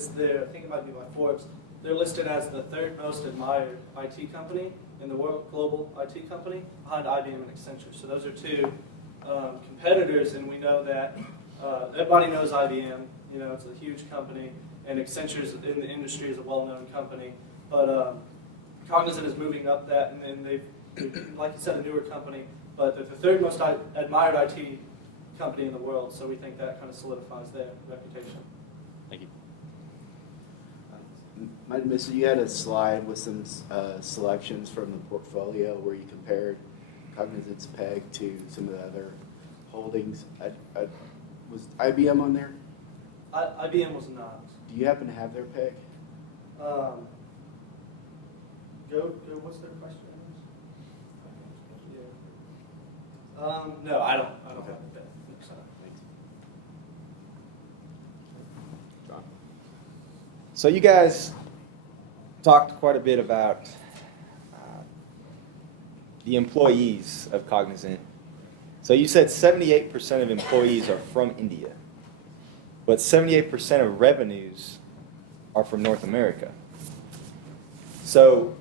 think it might be by Forbes. They're listed as the third most admired IT company in the world, global IT company, behind IBM and Accenture. So those are two competitors, and we know that everybody knows IBM. It's a huge company, and Accenture in the industry is a well-known company. But Cognizant is moving up that, and then they've, like you said, a newer company, but they're the third most admired IT company in the world. So we think that kind of solidifies their reputation. Thank you. Might have missed it. You had a slide with some selections from the portfolio where you compared Cognizant's PEG to some of the other holdings. Was IBM on there? IBM was not. Do you happen to have their PEG? What's their question? Yeah. No, I don't have that. So you guys talked quite a bit about the employees of Cognizant. So you said 78% of employees are from India, but 78% of revenues are from North America. So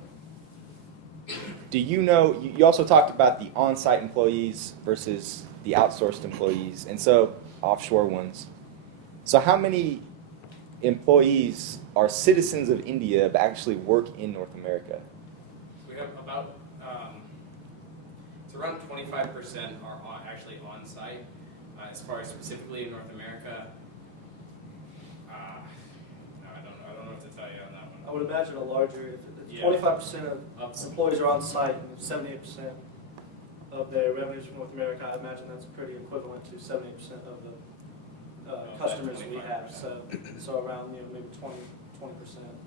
do you know, you also talked about the on-site employees versus the outsourced employees, and so offshore ones. So how many employees are citizens of India but actually work in North America? We have about, it's So around 25% are actually on site. As far as specifically in North America, no, I don't know what to tell you on that one. I would imagine a larger, if Yeah. 25% of employees are on site and 78% of their revenues from North America, I imagine that's pretty equivalent to 78% of the that customers we have. 25%. So around maybe 20%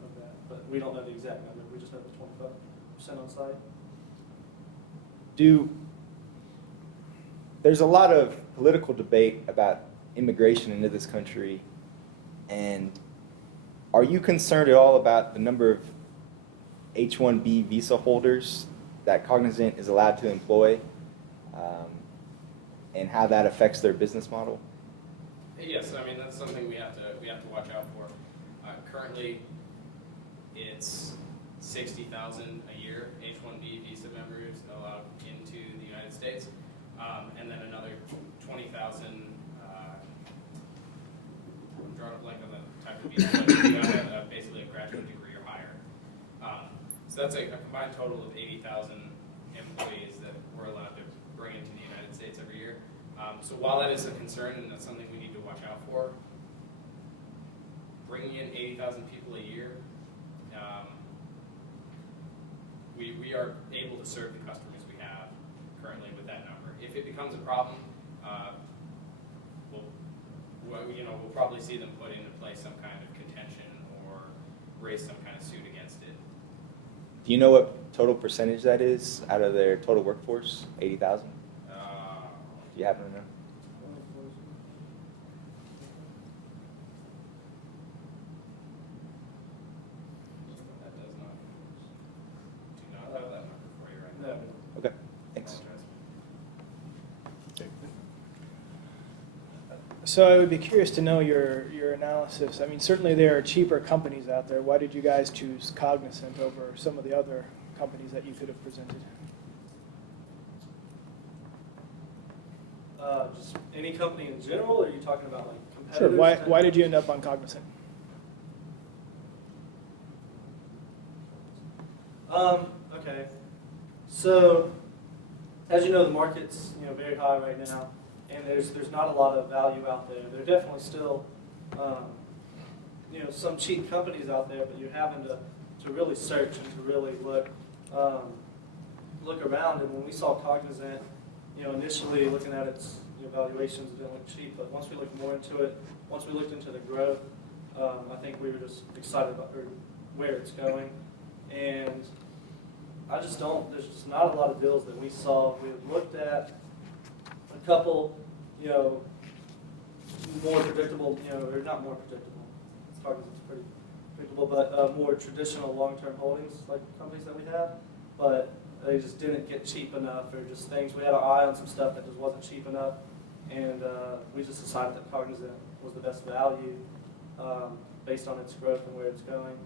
of that, but we don't know the exact number. We just know the 25% on site. There's a lot of political debate about immigration into this country, and are you concerned at all about the number of H-1B visa holders that Cognizant is allowed to employ, and how that affects their business model? Yes, I mean that's something we have to watch out for. Currently, it's 60,000 a year H-1B visa members allowed into the United States, and then another 20,000. I'm drawing a blank on the type of visa, but you have basically a graduate degree or higher. So that's a combined total of 80,000 employees that we're allowed to bring into the United States every year. So while that is a concern and that's something we need to watch out for, bringing in 80,000 people a year, we are able to serve the customers we have currently with that number. If it becomes a problem, we'll probably see them put into place some kind of contention or raise some kind of suit against it. Do you know what total percentage that is out of their total workforce? 80,000? Do you happen to know? That does not. Do not have that number for you right now. No. Okay, thanks. So I would be curious to know your analysis. I mean, certainly there are cheaper companies out there. Why did you guys choose Cognizant over some of the other companies that you could have presented? Just any company in general, or are you talking about like Sure. competitors? Why did you end up on Cognizant? Okay. So, as you know, the market's very high right now, and there's not a lot of value out there. There are definitely still some cheap companies out there, but you're having to really search and to really look around. And when we saw Cognizant, initially looking at its valuations, it didn't look cheap. But once we looked more into it, once we looked into the growth, I think we were just excited about where it's going. And there's just not a lot of deals that we saw. We had looked at a couple, more predictable, or not more predictable, Cognizant's pretty predictable, but more traditional long-term holdings like companies that we have, but they just didn't get cheap enough, or just things, we had our eye on some stuff that just wasn't cheap enough, and we just decided that Cognizant was the best value based on its growth and where it's going.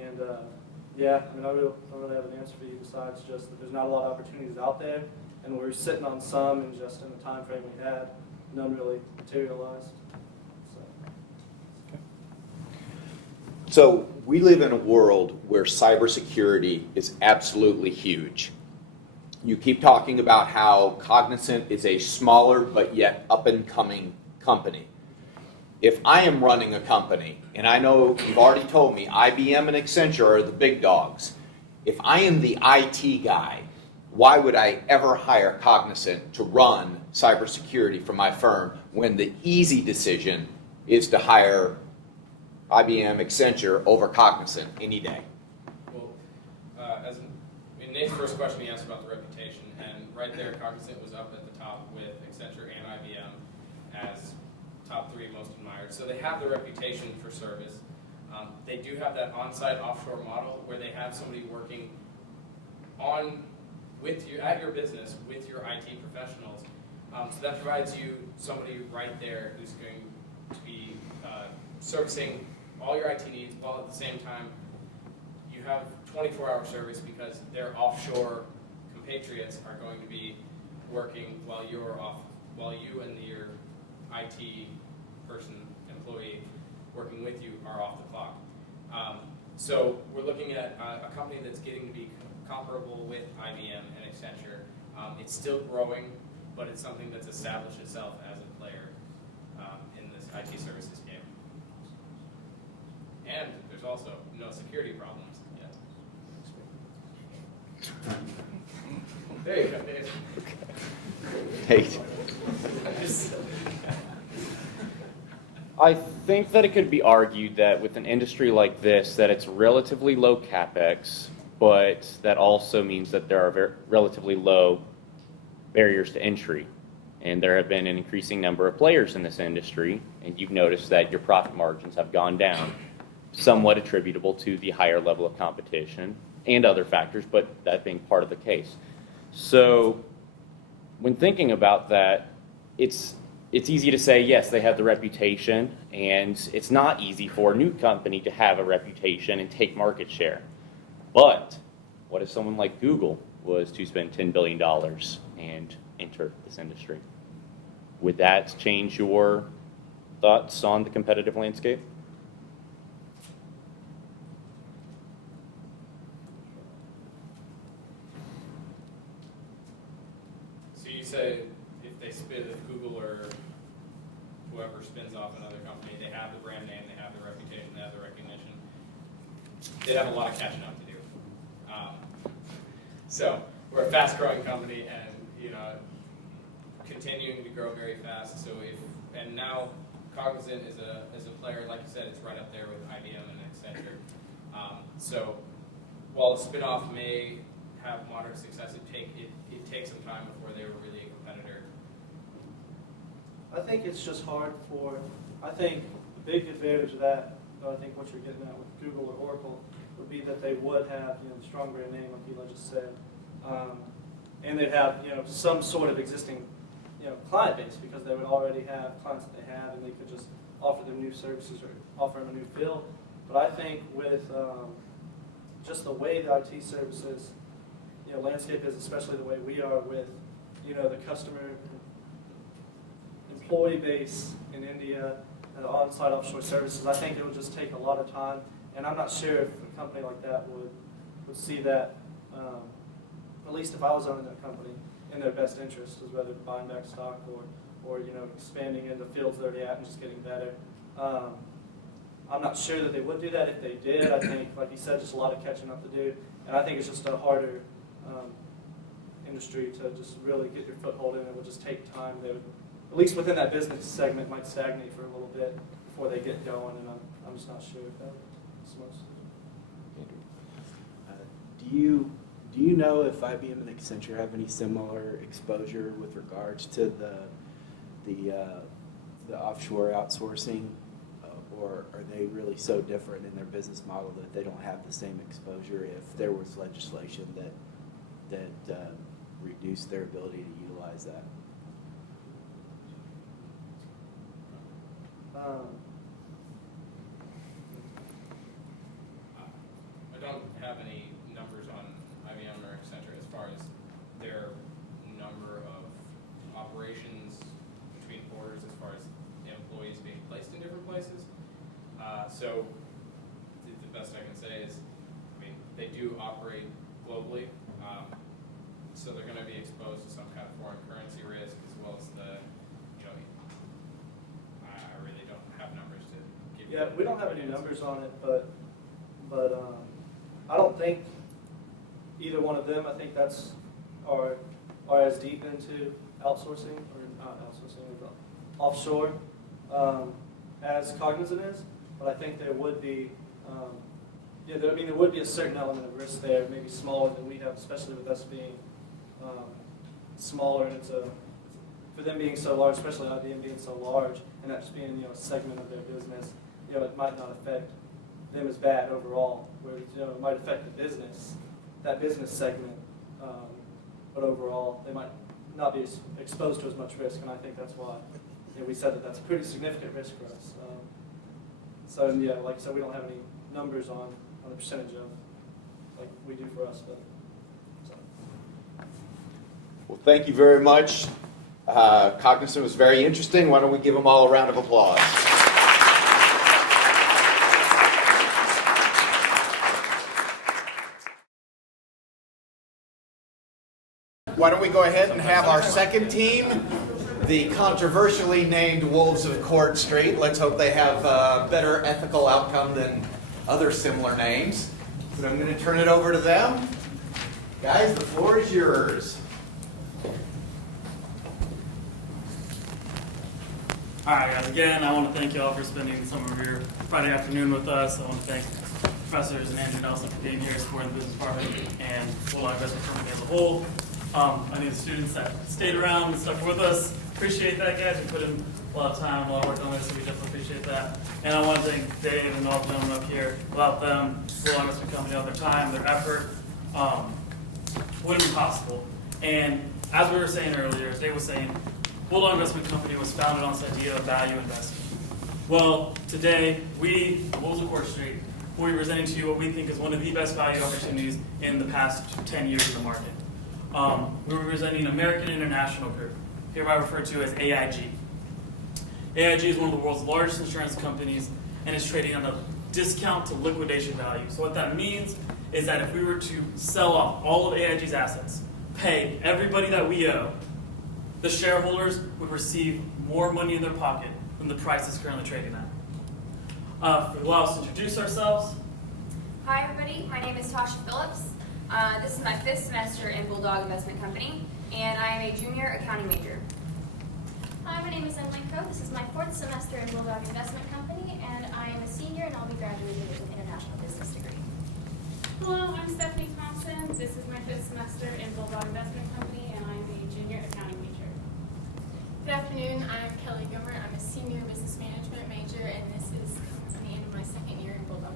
And yeah, I mean, I don't really have an answer for you besides just that there's not a lot of opportunities out there, and we're sitting on some, and just in the time frame we had, none really materialized. So we live in a world where cybersecurity is absolutely huge. You keep talking about how Cognizant is a smaller but yet up-and-coming company. If I am running a company, and I know you've already told me IBM and Accenture are the big dogs, if I am the IT guy, why would I ever hire Cognizant to run cybersecurity for my firm when the easy decision is to hire IBM, Accenture over Cognizant any day? Well, in Nate's first question, he asked about the reputation, and right there, Cognizant was up at the top with Accenture and IBM as top three most admired. So they have the reputation for service. They do have that on-site offshore model where they have somebody working at your business with your IT professionals. So that provides you somebody right there who's going to be servicing all your IT needs, while at the same time you have 24-hour service because their offshore compatriots are going to be working while you're off, while you and your IT employee working with you are off the clock. So we're looking at a company that's getting to be comparable with IBM and Accenture, It's still growing, but it's something that's established itself as a player in this IT services game. And there's also no security problems yet. There you go, Dave. Hey, I think that it could be argued that with an industry like this, that it's relatively low capex, but that also means that there are relatively low barriers to entry. And there have been an increasing number of players in this industry, and you've noticed that your profit margins have gone down, somewhat attributable to the higher level of competition and other factors, but that being part of the case. So when thinking about that, it's easy to say, yes, they have the reputation, and it's not easy for a new company to have a reputation and take market share. But what if someone like Google was to spend $10 billion and enter this industry? Would that change your thoughts on the competitive landscape? So you say if Google or whoever spins off another company, they have the brand name, they have the reputation, they have the recognition, they'd have a lot of catching up to do. So we're a fast-growing company, and continuing to grow very fast. So and now Cognizant is a player, like you said, it's right up there with IBM and Accenture. So while a spin-off may have moderate success, it takes some time before they were really a competitor. I think it's just hard I think the big advantage of that, I think what you're getting at with Google or Oracle, would be that they would have the strong brand name, like Eli just said, and they'd have some sort of existing client base, because they would already have clients that they have, and they could just offer them new services or offer them a new field. But I think with just the way the IT services landscape is, especially the way we are with the customer employee base in India and on-site offshore services, I think it would just take a lot of time, and I'm not sure if a company like that would see that, at least if I was owning that company, in their best interest, is whether buying back stock or expanding into fields they're already at and just getting better. I'm not sure that they would do that. If they did, I think, like you said, just a lot of catching up to do, and I think it's just a harder industry to just really get your foothold in. It would just take time. They would, at least within that business segment, might stagnate for a little bit before they get going, and I'm just not sure if that is most. Do you know if IBM and Accenture have any similar exposure with regards to the offshore outsourcing, or are they really so different in their business model that they don't have the same exposure if there was legislation that reduced their ability to utilize that? I don't have any numbers on IBM or Accenture as far as their number of operations between borders, as far as employees being placed in different places. So the best I can say is, they do operate globally, so they're going to be exposed to some kind of foreign currency risk, as well as I really don't have numbers to give you. Yeah, we don't have any numbers on it, but I don't think either one of them, I think are as deep into outsourcing, or not outsourcing, but offshore, as Cognizant is. But I think there would be, there would be a certain element of risk there, maybe smaller than we have, especially with us being smaller, and for them being so large, especially IBM being so large, and that just being a segment of their business, it might not affect them as bad overall. Whereas it might affect the business, that business segment, but overall they might not be exposed to as much risk, and I think that's why we said that that's a pretty significant risk for us. So yeah, like I said, we don't have any numbers on the percentage of like we do for us, but. Well, thank you very much. Cognizant was very interesting. Why don't we give them all a round of applause? Why don't we go ahead and have our second team, the controversially named Wolves of Court Street. Let's hope they have a better ethical outcome than other similar names. So I'm going to turn it over to them. Guys, the floor is yours. All right, guys, again, I want to thank you all for spending some of your Friday afternoon with us. I want to thank professors and Andrew Nelson for being here, supporting the business department and Bulldog Investment Company as a whole. I need the students that stayed around and stuck with us. Appreciate that, guys. We put in a lot of time, a lot of work on this, so we definitely appreciate that. And I want to thank Dave and all the gentlemen up here. Without them, Bulldog Investment Company, all their time, their effort, wouldn't be possible. And as we were saying earlier, as Dave was saying, Bulldog Investment Company was founded on this idea of value investing. Well, today, we, the Wolves of Court Street, will be presenting to you what we think is one of the best value opportunities in the past 10 years in the market. We're presenting American International Group, hereby referred to as AIG. AIG is one of the world's largest insurance companies and is trading on a discount to liquidation value. So what that means is that if we were to sell off all of AIG's assets, pay everybody that we owe, the shareholders would receive more money in their pocket than the price is currently trading at. Allow us to introduce ourselves. Hi everybody, my name is Tasha Phillips. This is my 5th semester in Bulldog Investment Company, and I am a junior accounting major. Hi, my name is Emily Crow. This is my 4th semester in Bulldog Investment Company, and I am a senior, and I'll be graduating with an international business degree. Hello, I'm Stephanie Thompson. This is my 5th semester in Bulldog Investment Company, and I'm a junior accounting major. Good afternoon, I'm Kelly Gummer. I'm a senior business management major, and this is the end of my 2nd year in Bulldog.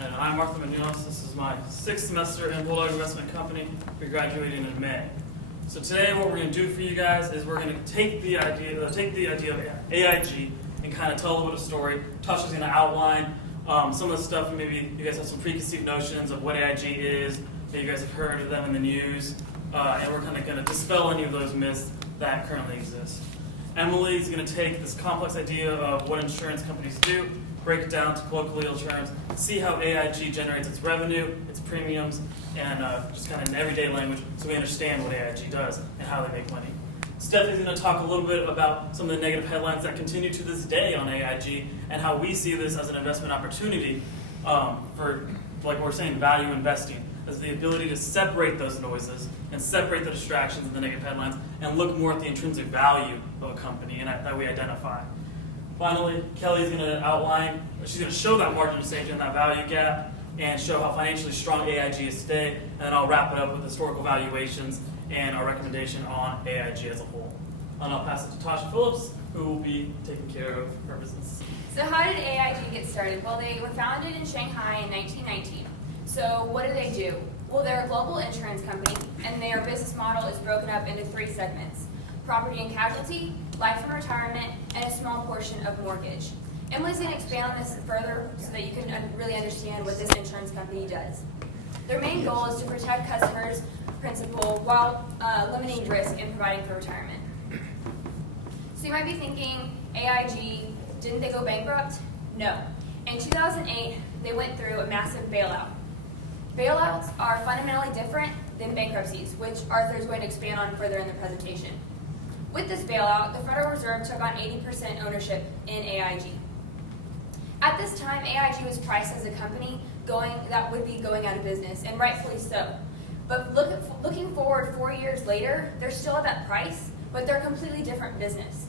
And I'm Martha Munoz. This is my 6th semester in Bulldog Investment Company. We're graduating in May. So today what we're going to do for you guys is we're going to take the idea of AIG and kind of tell a little bit of story. Tasha's going to outline some of the stuff, maybe you guys have some preconceived notions of what AIG is, that you guys have heard of them in the news, and we're kind of going to dispel any of those myths that currently exist. Emily's going to take this complex idea of what insurance companies do, break it down to colloquial terms, see how AIG generates its revenue, its premiums, and just kind of in everyday language so we understand what AIG does and how they make money. Stephanie's going to talk a little bit about some of the negative headlines that continue to this day on AIG and how we see this as an investment opportunity for, like we're saying, value investing, as the ability to separate those noises and separate the distractions and the negative headlines and look more at the intrinsic value of a company and that we identify. Finally, Kelly's going to outline, she's going to show that margin of safety and that value gap and show how financially strong AIG is today, and then I'll wrap it up with historical valuations and our recommendation on AIG as a whole. And I'll pass it to Tasha Phillips, who will be taking care of her business. So how did AIG get started? Well, they were founded in Shanghai in 1919. So what do? Well, they're a global insurance company, and their business model is broken up into 3 segments: property and casualty, life and retirement, and a small portion of mortgage. Emily's going to expand on this further so that you can really understand what this insurance company does. Their main goal is to protect customers' principal while limiting risk and providing for retirement. So you might be thinking, AIG, didn't they go bankrupt? No. In 2008, they went through a massive bailout. Bailouts are fundamentally different than bankruptcies, which Arthur is going to expand on further in the presentation. With this bailout, the Federal Reserve took on 80% ownership in AIG. At this time, AIG was priced as a company that would be going out of business, and rightfully so. But looking forward 4 years later, they're still at that price, but they're a completely different business.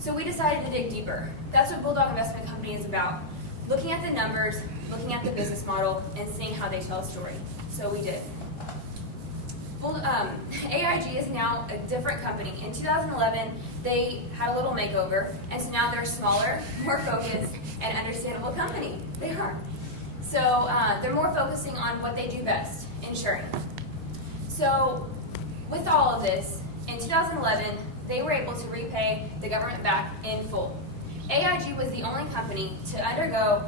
So we decided to dig deeper. That's what Bulldog Investment Company is about. Looking at the numbers, looking at the business model, and seeing how they tell a story. So we did. AIG is now a different company. In 2011, they had a little makeover, and so now they're smaller, more focused, and understandable company. They are. So they're more focusing on what they do best, insuring. So with all of this, in 2011, they were able to repay the government back in full. AIG was the only company to undergo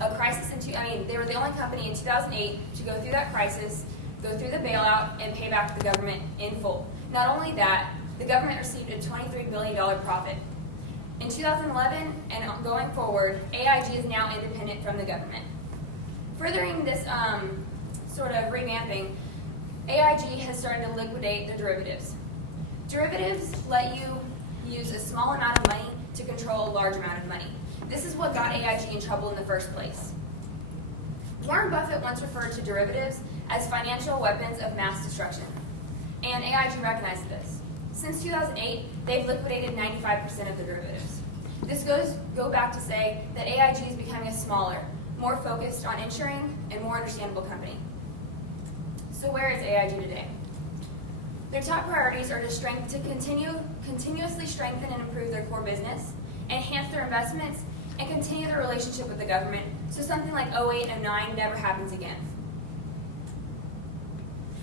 a crisis they were the only company in 2008 to go through that crisis, go through the bailout, and pay back the government in full. Not only that, the government received a $23 billion profit. In 2011 and going forward, AIG is now independent from the government. Furthering this sort of revamping, AIG has started to liquidate the derivatives. Derivatives let you use a small amount of money to control a large amount of money. This is what got AIG in trouble in the first place. Warren Buffett once referred to derivatives as financial weapons of mass destruction, and AIG recognized this. Since 2008, they've liquidated 95% of the derivatives. This go back to say that AIG is becoming a smaller, more focused on insuring and more understandable company. So where is AIG today? Their top priorities are to continuously strengthen and improve their core business, enhance their investments, and continue their relationship with the government so something like 08 and 09 never happens again.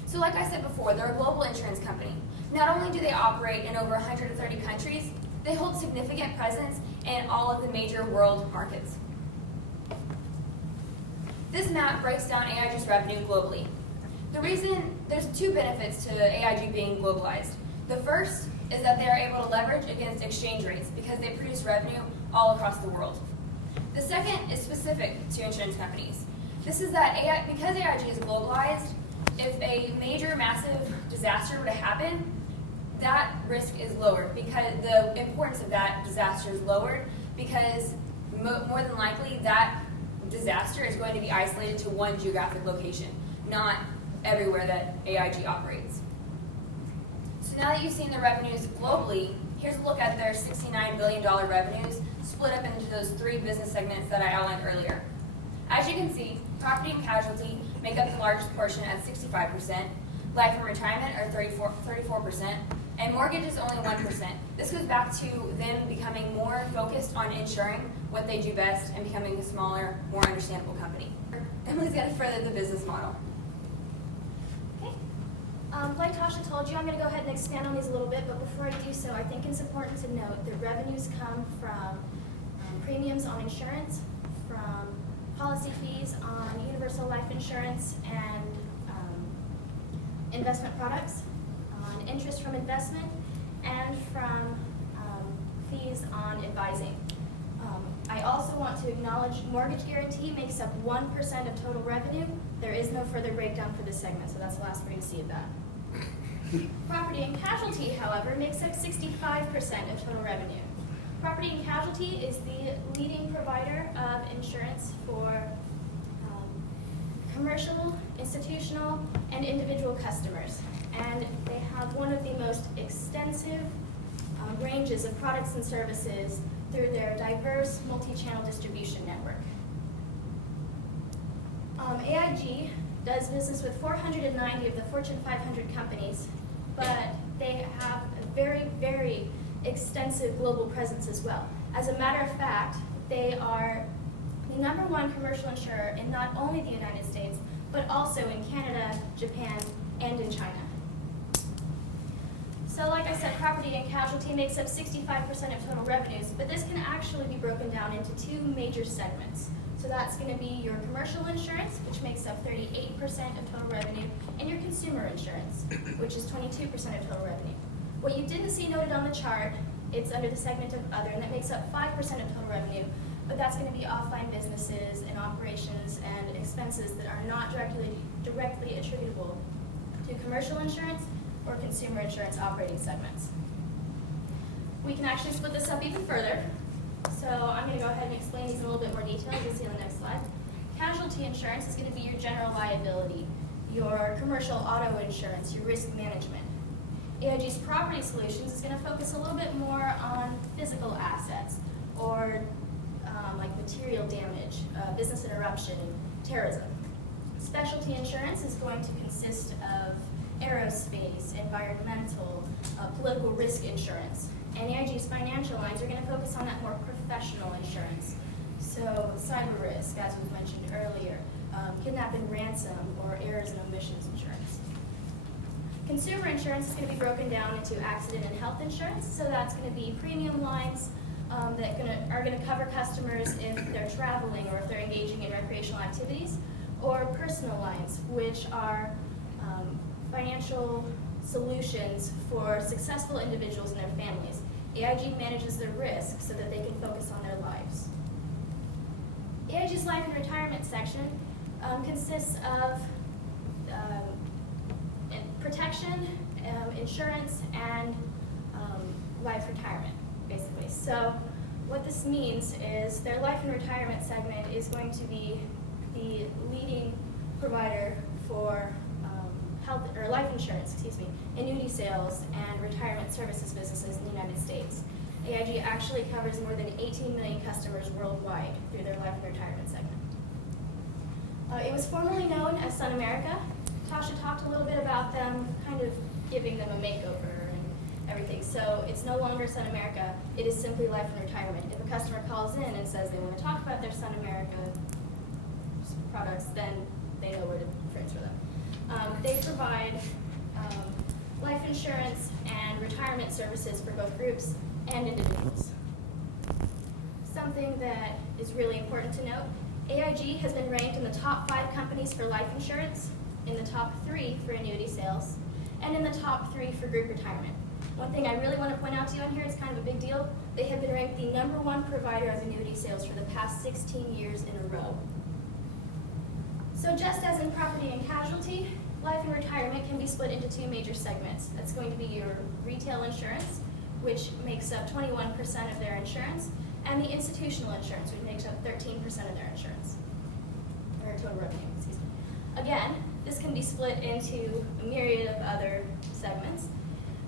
So like I said before, they're a global insurance company. Not only do they operate in over 130 countries, they hold significant presence in all of the major world markets. This map breaks down AIG's revenue globally. There's two benefits to AIG being globalized. The first is that they are able to leverage against exchange rates because they produce revenue all across the world. The second is specific to insurance companies. This is that because AIG is globalized, if a major massive disaster were to happen, that risk is lowered because the importance of that disaster is lowered because more than likely that disaster is going to be isolated to one geographic location, not everywhere that AIG operates. So now that you've seen the revenues globally, here's a look at their $69 billion revenues split up into those three business segments that I outlined earlier. As you can see, property and casualty make up the largest portion at 65%, life and retirement are 34%, and mortgage is only 1%. This goes back to them becoming more focused on insuring what they do best and becoming a smaller, more understandable company. Emily's going to further the business model. Like Tasha told you, I'm going to go ahead and expand on these a little bit, but before I do so, I think it's important to note that revenues come from premiums on insurance, from policy fees on universal life insurance and investment products, on interest from investment, and from fees on advising. I also want to acknowledge mortgage guarantee makes up 1% of total revenue. There is no further breakdown for this segment, so that's the last we're going to see of that. Property and casualty, however, makes up 65% of total revenue. Property and casualty is the leading provider of insurance for commercial, institutional, and individual customers. And they have one of the most extensive ranges of products and services through their diverse multi-channel distribution network. AIG does business with 490 of the Fortune 500 companies, but they have a very, very extensive global presence as well. As a matter of fact, they are the #1 commercial insurer in not only the United States, but also in Canada, Japan, and in China. So like I said, property and casualty makes up 65% of total revenues, but this can actually be broken down into two major segments. So that's going to be your commercial insurance, which makes up 38% of total revenue, and your consumer insurance, which is 22% of total revenue. What you didn't see noted on the chart, it's under the segment of other, and that makes up 5% of total revenue, but that's going to be offline businesses and operations and expenses that are not directly attributable to commercial insurance or consumer insurance operating segments. We can actually split this up even further. So I'm going to go ahead and explain these in a little bit more detail. You'll see on the next slide. Casualty insurance is going to be your general liability, your commercial auto insurance, your risk management. AIG's property solutions is going to focus a little bit more on physical assets or like material damage, business interruption, terrorism. Specialty insurance is going to consist of aerospace, environmental, political risk insurance. And AIG's financial lines are going to focus on that more professional insurance. So cyber risk, as was mentioned earlier, kidnap and ransom, or errors and omissions insurance. Consumer insurance is going to be broken down into accident and health insurance. So that's going to be premium lines that are going to cover customers if they're traveling or if they're engaging in recreational activities, or personal lines, which are financial solutions for successful individuals and their families. AIG manages their risk so that they can focus on their lives. AIG's life and retirement section consists of protection, insurance, and life retirement, basically. So what this means is their life and retirement segment is going to be the leading provider for health or life insurance, annuity sales, and retirement services businesses in the United States. AIG actually covers more than 18 million customers worldwide through their life and retirement segment. It was formerly known as Sun America. Tasha talked a little bit about them kind of giving them a makeover and everything. So it's no longer Sun America, it is simply life and retirement. If a customer calls in and says they want to talk about their Sun America products, then they know where to transfer them. They provide life insurance and retirement services for both groups and individuals. Something that is really important to note, AIG has been ranked in the top 5 companies for life insurance, in the top 3 for annuity sales, and in the top 3 for group retirement. One thing I really want to point out to you on here, it's kind of a big deal, they have been ranked the #1 provider of annuity sales for the past 16 years in a row. So just as in property and casualty, life and retirement can be split into 2 major segments. That's going to be your retail insurance, which makes up 21% of their insurance, and the institutional insurance, which makes up 13% of their insurance, or total revenue, excuse me. Again, this can be split into a myriad of other segments,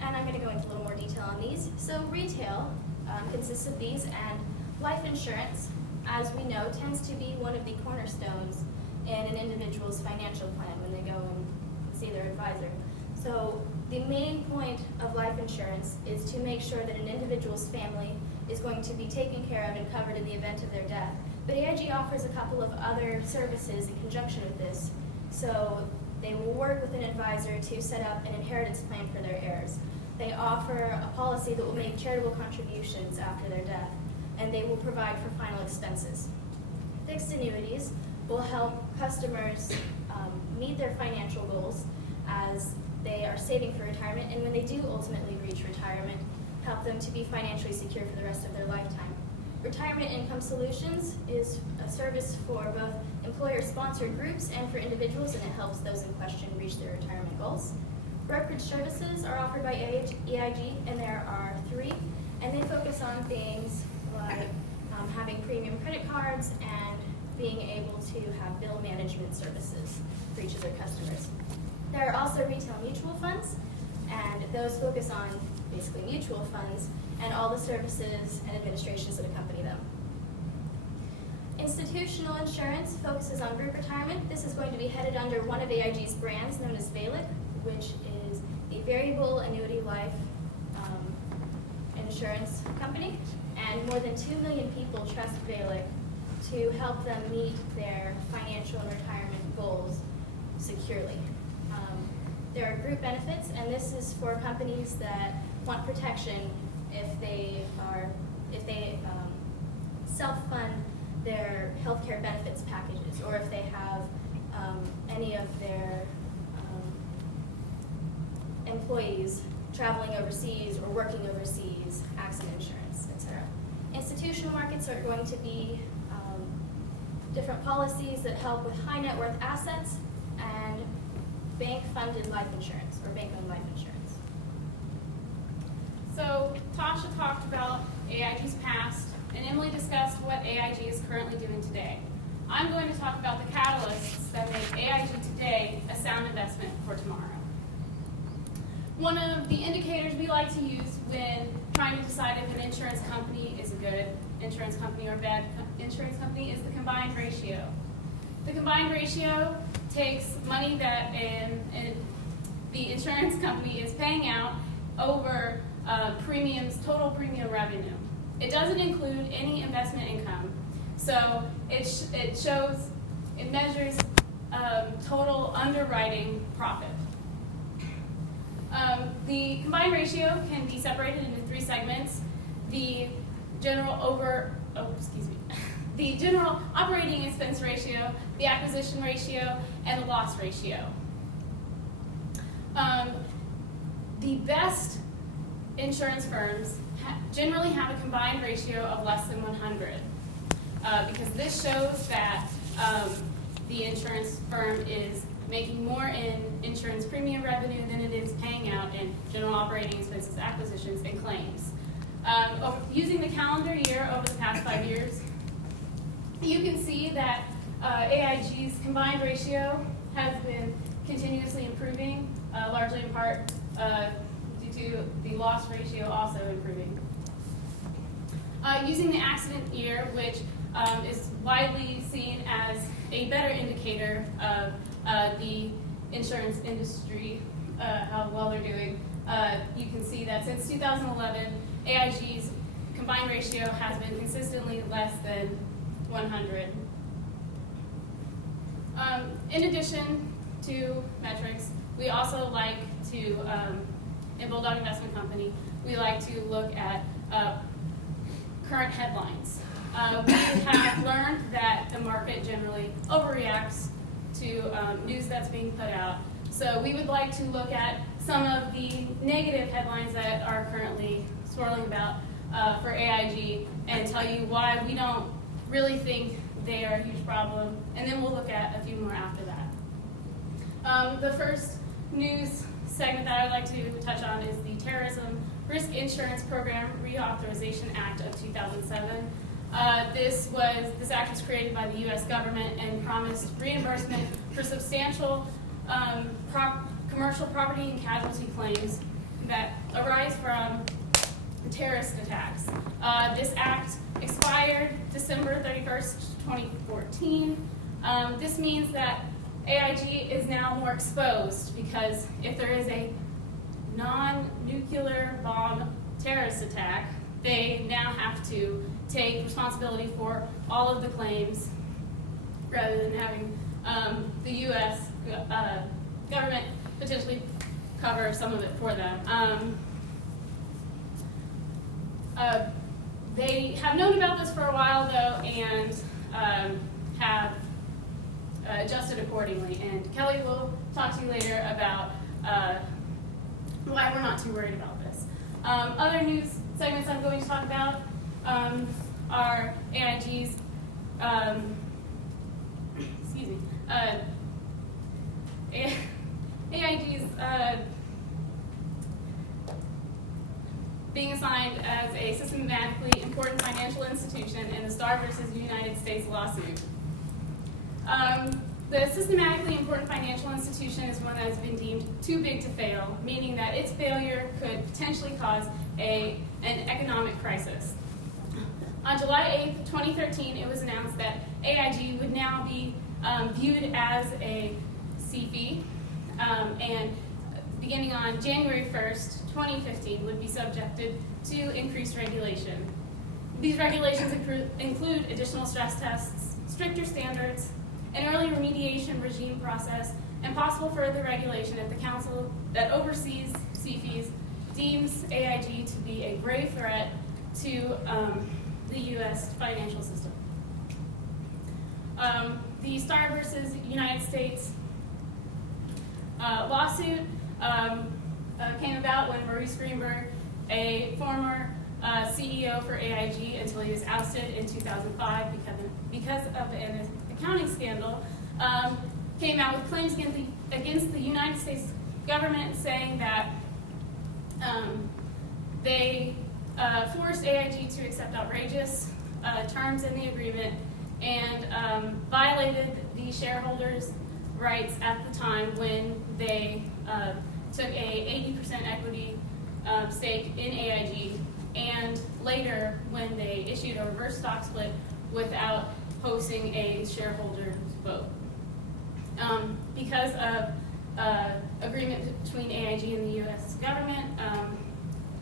and I'm going to go into a little more detail on these. So retail consists of these, and life insurance, as we know, tends to be one of the cornerstones in an individual's financial plan when they go and see their advisor. So the main point of life insurance is to make sure that an individual's family is going to be taken care of and covered in the event of their death. But AIG offers a couple of other services in conjunction with this. So they will work with an advisor to set up an inheritance plan for their heirs. They offer a policy that will make charitable contributions after their death, and they will provide for final expenses. Fixed annuities will help customers meet their financial goals as they are saving for retirement, and when they do ultimately reach retirement, help them to be financially secure for the rest of their lifetime. Retirement Income Solutions is a service for both employer-sponsored groups and for individuals, and it helps those in question reach their retirement goals. Brokerage services are offered by AIG, and there are 3, and they focus on things like having premium credit cards and being able to have bill management services for each of their customers. There are also retail mutual funds, and those focus on basically mutual funds and all the services and administrations that accompany them. Institutional insurance focuses on group retirement. This is going to be headed under one of AIG's brands known as VALIC, which is a variable annuity life insurance company, and more than 2 million people trust VALIC to help them meet their financial and retirement goals securely. There are group benefits, and this is for companies that want protection if they self-fund their healthcare benefits packages, or if they have any of their employees traveling overseas or working overseas, accident insurance, etc. Institutional markets are going to be different policies that help with high net worth assets and bank-funded life insurance or bank-owned life insurance. So Tasha talked about AIG's past, and Emily discussed what AIG is currently doing today. I'm going to talk about the catalysts that make AIG today a sound investment for tomorrow. One of the indicators we like to use when trying to decide if an insurance company is a good insurance company or a bad insurance company is the combined ratio. The combined ratio takes money that the insurance company is paying out over total premium revenue. It doesn't include any investment income. So it measures total underwriting profit. The combined ratio can be separated into 3 segments. The general operating expense ratio, the acquisition ratio, and the loss ratio. The best insurance firms generally have a combined ratio of less than 100 because this shows that the insurance firm is making more in insurance premium revenue than it is paying out in general operating expenses, acquisitions, and claims. Using the calendar year over the past 5 years, you can see that AIG's combined ratio has been continuously improving, largely in part due to the loss ratio also improving. Using the accident year, which is widely seen as a better indicator of the insurance industry, how well they're doing, you can see that since 2011, AIG's combined ratio has been consistently less than 100. In addition to metrics, we also like to, in Bulldog Investment Company, we like to look at current headlines. We have learned that the market generally overreacts to news that's being put out. So we would like to look at some of the negative headlines that are currently swirling about for AIG and tell you why we don't really think they are a huge problem, and then we'll look at a few more after that. The first news segment that I'd like to touch on is the Terrorism Risk Insurance Program Reauthorization Act of 2007. This act was created by the U.S. government and promised reimbursement for substantial commercial property and casualty claims that arise from terrorist attacks. This act expired December 31st, 2014. This means that AIG is now more exposed because if there is a non-nuclear bomb terrorist attack, they now have to take responsibility for all of the claims rather than having the U.S. Government potentially cover some of it for them. They have known about this for a while, though, and have adjusted accordingly. And Kelly will talk to you later about why we're not too worried about this. Other news segments I'm going to talk about are AIG's, AIG's being assigned as a systematically important financial institution in the Starr versus United States lawsuit. The systematically important financial institution is one that has been deemed too big to fail, meaning that its failure could potentially cause an economic crisis. On July 8th, 2013, it was announced that AIG would now be viewed as a CFI, and beginning on January 1st, 2015, would be subjected to increased regulation. These regulations include additional stress tests, stricter standards, an early remediation regime process, and possible further regulation if the council that oversees CFIs deems AIG to be a grave threat to the U.S. financial system. The Starr versus United States lawsuit came about when Maurice Greenberg, a former CEO for AIG until he was ousted in 2005 because of an accounting scandal, came out with claims against the United States government saying that they forced AIG to accept outrageous terms in the agreement and violated the shareholders' rights at the time when they took a 80% equity stake in AIG, and later when they issued a reverse stock split without hosting a shareholders vote. Because of agreement between AIG and the U.S. government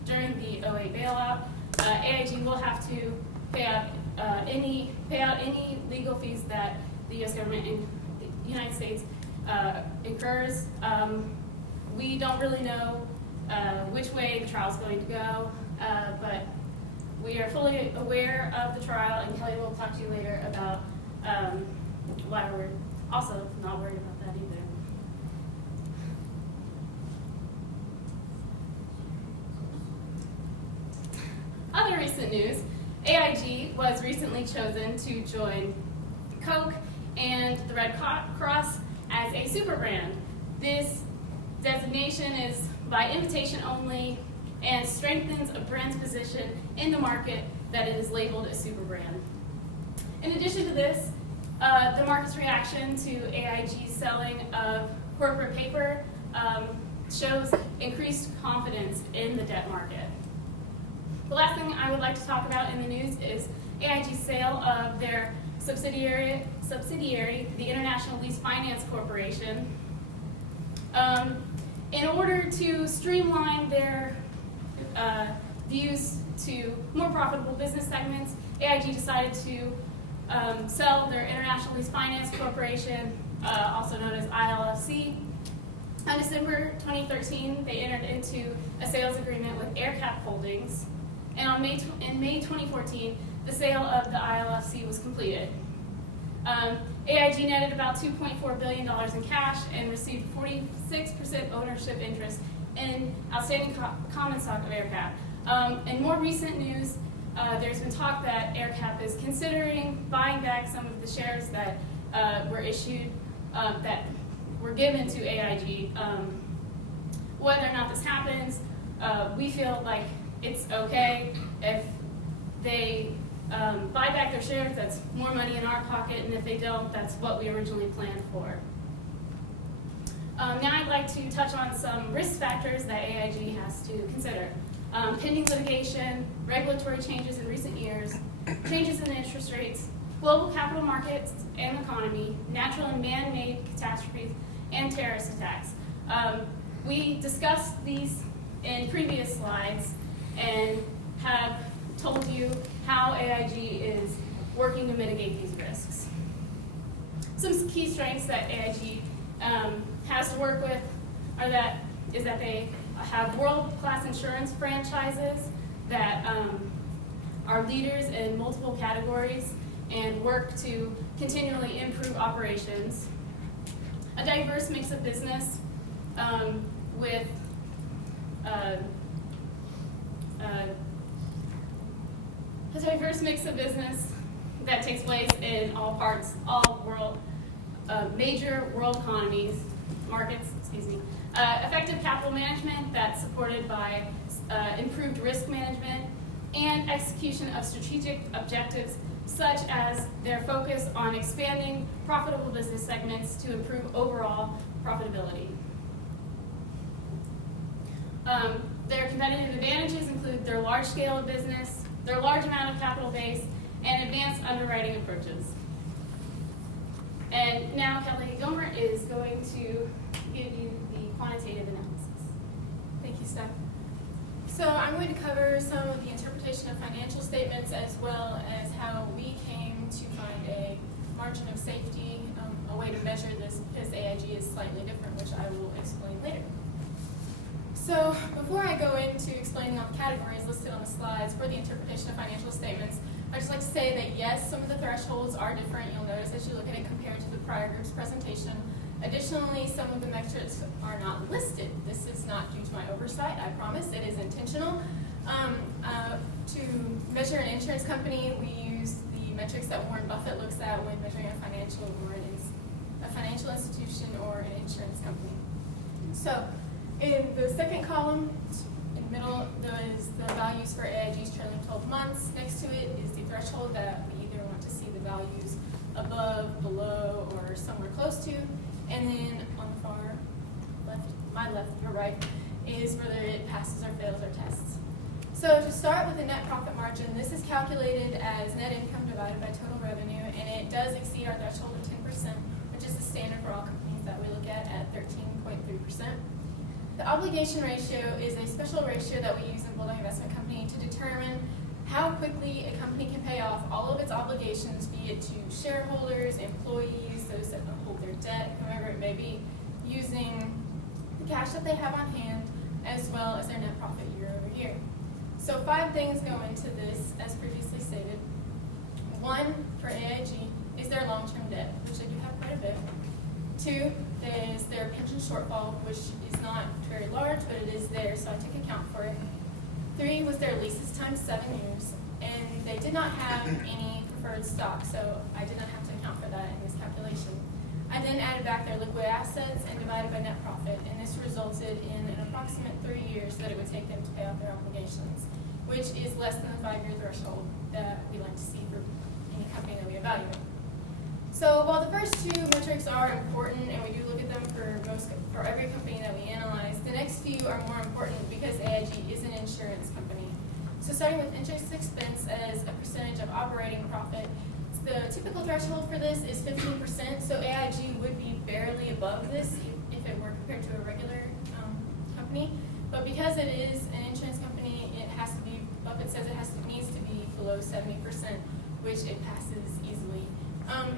during the 08 bailout, AIG will have to pay out any legal fees that the U.S. government and the United States incurs. We don't really know which way the trial is going to go, but we are fully aware of the trial, and Kelly will talk to you later about why we're also not worried about that either. Other recent news, AIG was recently chosen to join Coke and the Red Cross as a super brand. This designation is by invitation only and strengthens a brand's position in the market that it is labeled a super brand. In addition to this, the market's reaction to AIG's selling of corporate paper shows increased confidence in the debt market. The last thing I would like to talk about in the news is AIG's sale of their subsidiary, the International Lease Finance Corporation. In order to streamline their views to more profitable business segments, AIG decided to sell their International Lease Finance Corporation, also known as ILFC. On December 2013, they entered into a sales agreement with AerCap Holdings, and in May 2014, the sale of the ILFC was completed. AIG netted about $2.4 billion in cash and received 46% ownership interest in outstanding common stock of AerCap. In more recent news, there's been talk that AerCap is considering buying back some of the shares that were issued, that were given to AIG. Whether or not this happens, we feel like it's okay if they buy back their shares. That's more money in our pocket, and if they don't, that's what we originally planned for. Now I'd like to touch on some risk factors that AIG has to consider. Pending litigation, regulatory changes in recent years, changes in interest rates, global capital markets and economy, natural and man-made catastrophes, and terrorist attacks. We discussed these in previous slides and have told you how AIG is working to mitigate these risks. Some key strengths that AIG has to work with is that they have world-class insurance franchises that are leaders in multiple categories and work to continually improve operations. A diverse mix of business with a diverse mix of business that takes place in all major world markets, effective capital management that's supported by improved risk management and execution of strategic objectives such as their focus on expanding profitable business segments to improve overall profitability. Their competitive advantages include their large scale of business, their large amount of capital base, and advanced underwriting approaches. And now Kelly Gomer is going to give you the quantitative analysis. Thank you, Steph. So I'm going to cover some of the interpretation of financial statements as well as how we came to find a margin of safety, a way to measure this because AIG is slightly different, which I will explain later. So before I go into explaining all the categories listed on the slides for the interpretation of financial statements, I'd just like to say that yes, some of the thresholds are different. You'll notice as you look at it compared to the prior group's presentation. Additionally, some of the metrics are not listed. This is not due to my oversight, I promise. It is intentional. To measure an insurance company, we use the metrics that Warren Buffett looks at when measuring a financial institution or an insurance company. So in the second column, in the middle, is the values for AIG's trailing 12 months. Next to it is the threshold that we either want to see the values above, below, or somewhere close to. And then on the far left, my left, your right, is whether it passes or fails our tests. So to start with the net profit margin, this is calculated as net income divided by total revenue, and it does exceed our threshold of 10%, which is the standard for all companies that we look at 13.3%. The obligation ratio is a special ratio that we use in Bulldog Investment Company to determine how quickly a company can pay off all of its obligations, be it to shareholders, employees, those that hold their debt, whoever it may be, using the cash that they have on hand as well as their net profit year over year. So 5 things go into this, as previously stated. 1, for AIG, is their long-term debt, which they do have quite a bit. 2 is their pension shortfall, which is not very large, but it is there, so I took account for it. 3 was their leases times 7 years, and they did not have any preferred stock, so I did not have to account for that in this calculation. then added back their liquid assets and divided by net profit, and this resulted in an approximate 3 years that it would take them to pay off their obligations, which is less than the 5-year threshold that we like to see for any company that we evaluate. So while the first two metrics are important and we do look at them for every company that we analyze, the next few are more important because AIG is an insurance company. So starting with interest expense as a percentage of operating profit, the typical threshold for this is 15%, so AIG would be barely above this if it were compared to a regular company. But because it is an insurance company, it has to be, Buffett says it needs to be below 70%, which it passes easily.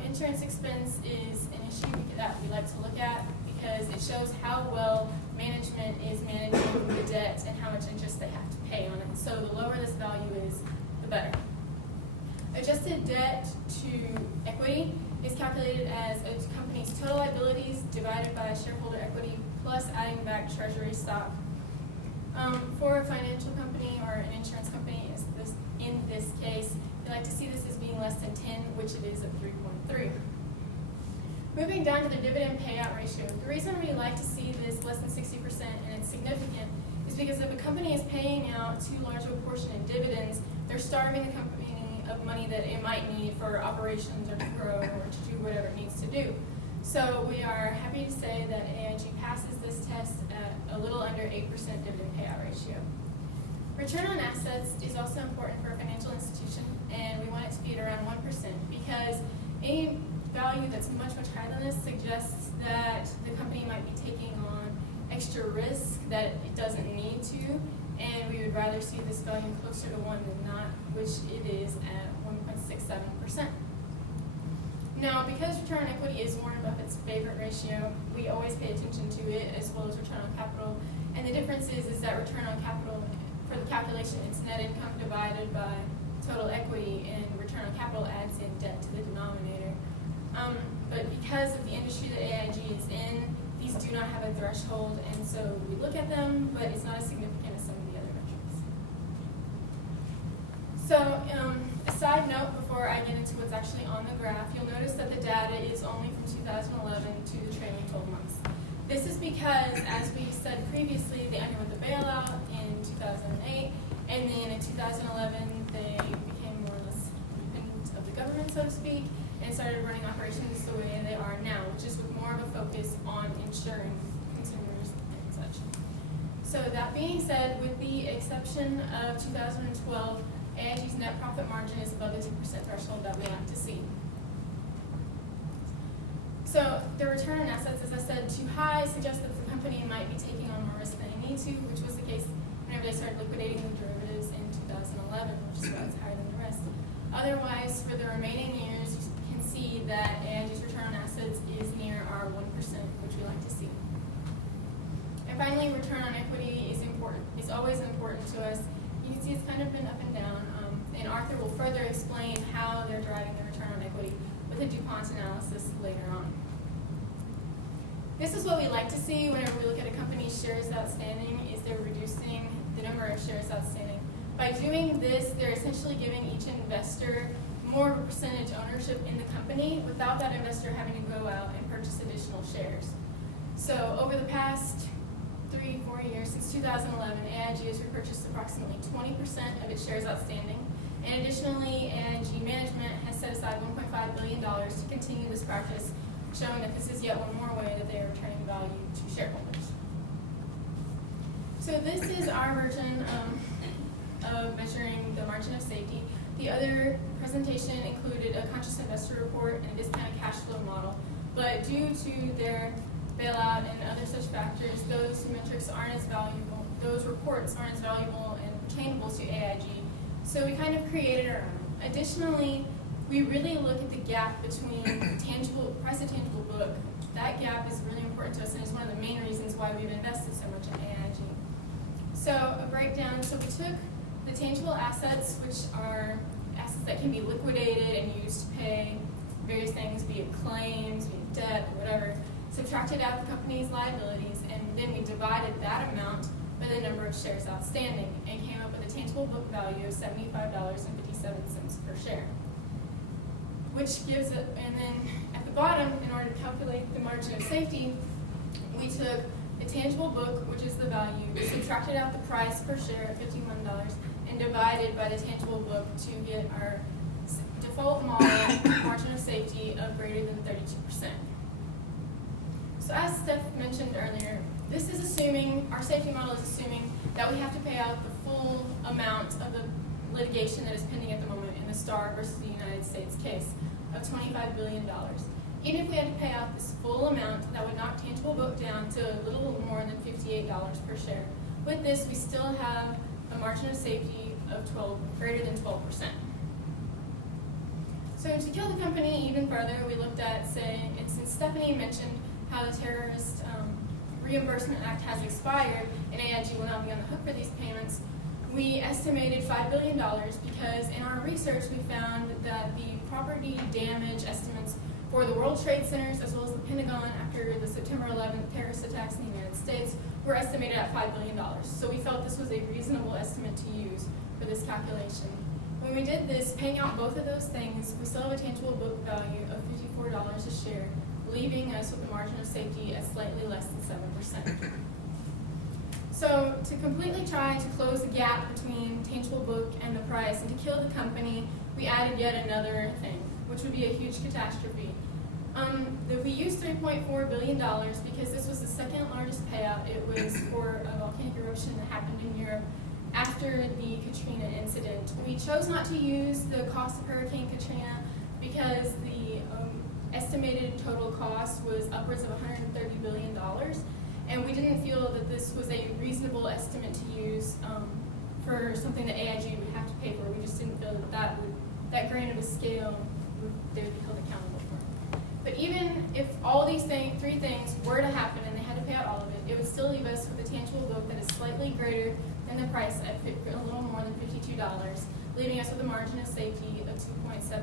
Insurance expense is an issue that we like to look at because it shows how well management is managing the debt and how much interest they have to pay on it. So the lower this value is, the better. Adjusted debt to equity is calculated as a company's total liabilities divided by shareholder equity plus adding back treasury stock. For a financial company or an insurance company, in this case, they like to see this as being less than 10, which it is at 3.3. Moving down to the dividend payout ratio, the reason we like to see this less than 60% and it's significant is because if a company is paying out too large of a portion in dividends, they're starving the company of money that it might need for operations or to grow or to do whatever it needs to do. So we are happy to say that AIG passes this test at a little under 8% dividend payout ratio. Return on assets is also important for a financial institution, and we want it to be at around 1% because any value that's much, much higher than this suggests that the company might be taking on extra risk that it doesn't need to, and we would rather see this value closer to 1 than not, which it is at 1.67%. Now, because return on equity is Warren Buffett's favorite ratio, we always pay attention to it as well as return on capital, and the difference is that return on capital, for the calculation, it's net income divided by total equity, and return on capital adds in debt to the denominator. But because of the industry that AIG is in, these do not have a threshold, and so we look at them, but it's not as significant as some of the other metrics. So, a side note before I get into what's actually on the graph, you'll notice that the data is only from 2011 to the trailing 12 months. This is because, as we said previously, they underwent the bailout in 2008, and then in 2011 they became more or less independent of the government, so to speak, and started running operations the way they are now, which is with more of a focus on insuring consumers and such. So that being said, with the exception of 2012, AIG's net profit margin is above the 2% threshold that we like to see. So the return on assets, as I said, too high suggests that the company might be taking on more risk than they need to, which was the case whenever they started liquidating the derivatives in 2011, which is why it's higher than the rest. Otherwise, for the remaining years, you can see that AIG's return on assets is near our 1%, which we like to see. And finally, return on equity is important. It's always important to us. You can see it's kind of been up and down, and Arthur will further explain how they're driving the return on equity with a DuPont analysis later on. This is what we like to see whenever we look at a company's shares outstanding, is they're reducing the number of shares outstanding. By doing this, they're essentially giving each investor more of a percentage ownership in the company without that investor having to go out and purchase additional shares. So over the past 3-4 years, since 2011, AIG has repurchased approximately 20% of its shares outstanding. And additionally, AIG management has set aside $1.5 billion to continue this practice, showing that this is yet one more way that they are returning value to shareholders. So this is our version of measuring the margin of safety. The other presentation included a conscious investor report and a discounted cash flow model, but due to their bailout and other such factors, those metrics aren't as valuable, those reports aren't as valuable and pertainable to AIG, so we kind of created our own. Additionally, we really look at the gap between price to tangible book. That gap is really important to us, and it's one of the main reasons why we've invested so much in AIG. So a breakdown, so we took the tangible assets, which are assets that can be liquidated and used to pay various things, be it claims, be it debt, whatever, subtracted out the company's liabilities, and then we divided that amount by the number of shares outstanding and came up with a tangible book value of $75.57 per share, which gives it, and then at the bottom, in order to calculate the margin of safety, we took the tangible book, which is the value, subtracted out the price per share at $51, and divided by the tangible book to get our default model margin of safety of greater than 32%. So as Steph mentioned earlier, this is assuming, our safety model is assuming that we have to pay out the full amount of the litigation that is pending at the moment in the Starr versus the United States case of $25 billion. Even if we had to pay out this full amount, that would knock tangible book down to a little more than $58 per share. With this, we still have a margin of safety of greater than 12%. So to kill the company even further, we looked at, saying, and since Stephanie mentioned how the Terrorist Reimbursement Act has expired and AIG will not be on the hook for these payments, we estimated $5 billion because in our research we found that the property damage estimates for the World Trade Centers as well as the Pentagon after the September 11th terrorist attacks in the United States were estimated at $5 billion. So we felt this was a reasonable estimate to use for this calculation. When we did this, paying out both of those things, we still have a tangible book value of $54 a share, leaving us with a margin of safety at slightly less than 7%. So to completely try to close the gap between tangible book and the price and to kill the company, we added yet another thing, which would be a huge catastrophe. We used $3.4 billion because this was the second largest payout. It was for a volcanic eruption that happened in Europe after the Katrina incident. We chose not to use the cost of Hurricane Katrina because the estimated total cost was upwards of $130 billion. And we didn't feel that this was a reasonable estimate to use for something that AIG would have to pay for. We just didn't feel that that grain of a scale they would be held accountable for. But even if all these three things were to happen and they had to pay out all of it, it would still leave us with a tangible book that is slightly greater than the price at a little more than $52, leaving us with a margin of safety of 2.7%.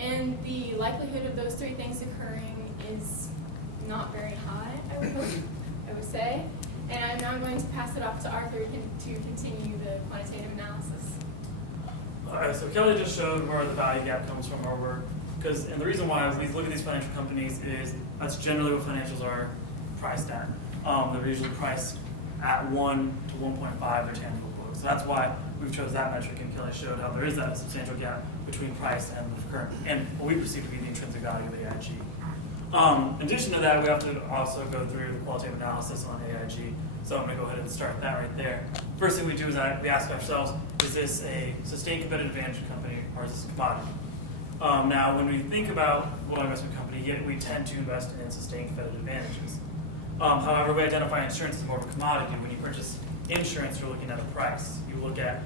And the likelihood of those three things occurring is not very high, I would say. And I'm now going to pass it off to Arthur to continue the quantitative analysis. All right, so Kelly just showed where the value gap comes from, and the reason why we look at these financial companies is that's generally what financials are priced at. They're usually priced at 1 to 1.5 their tangible book. So that's why we've chose that metric, and Kelly showed how there is that substantial gap between price and the current, and what we perceive to be the intrinsic value of AIG. In addition to that, we have to also go through the qualitative analysis on AIG. So I'm going to go ahead and start that right there. First thing we do is we ask ourselves, is this a sustained competitive advantage company or is this a commodity? Now, when we think about Bulldog Investment Company, we tend to invest in sustained competitive advantages. However, we identify insurance as more of a commodity. When you purchase insurance, you're looking at a price. You look at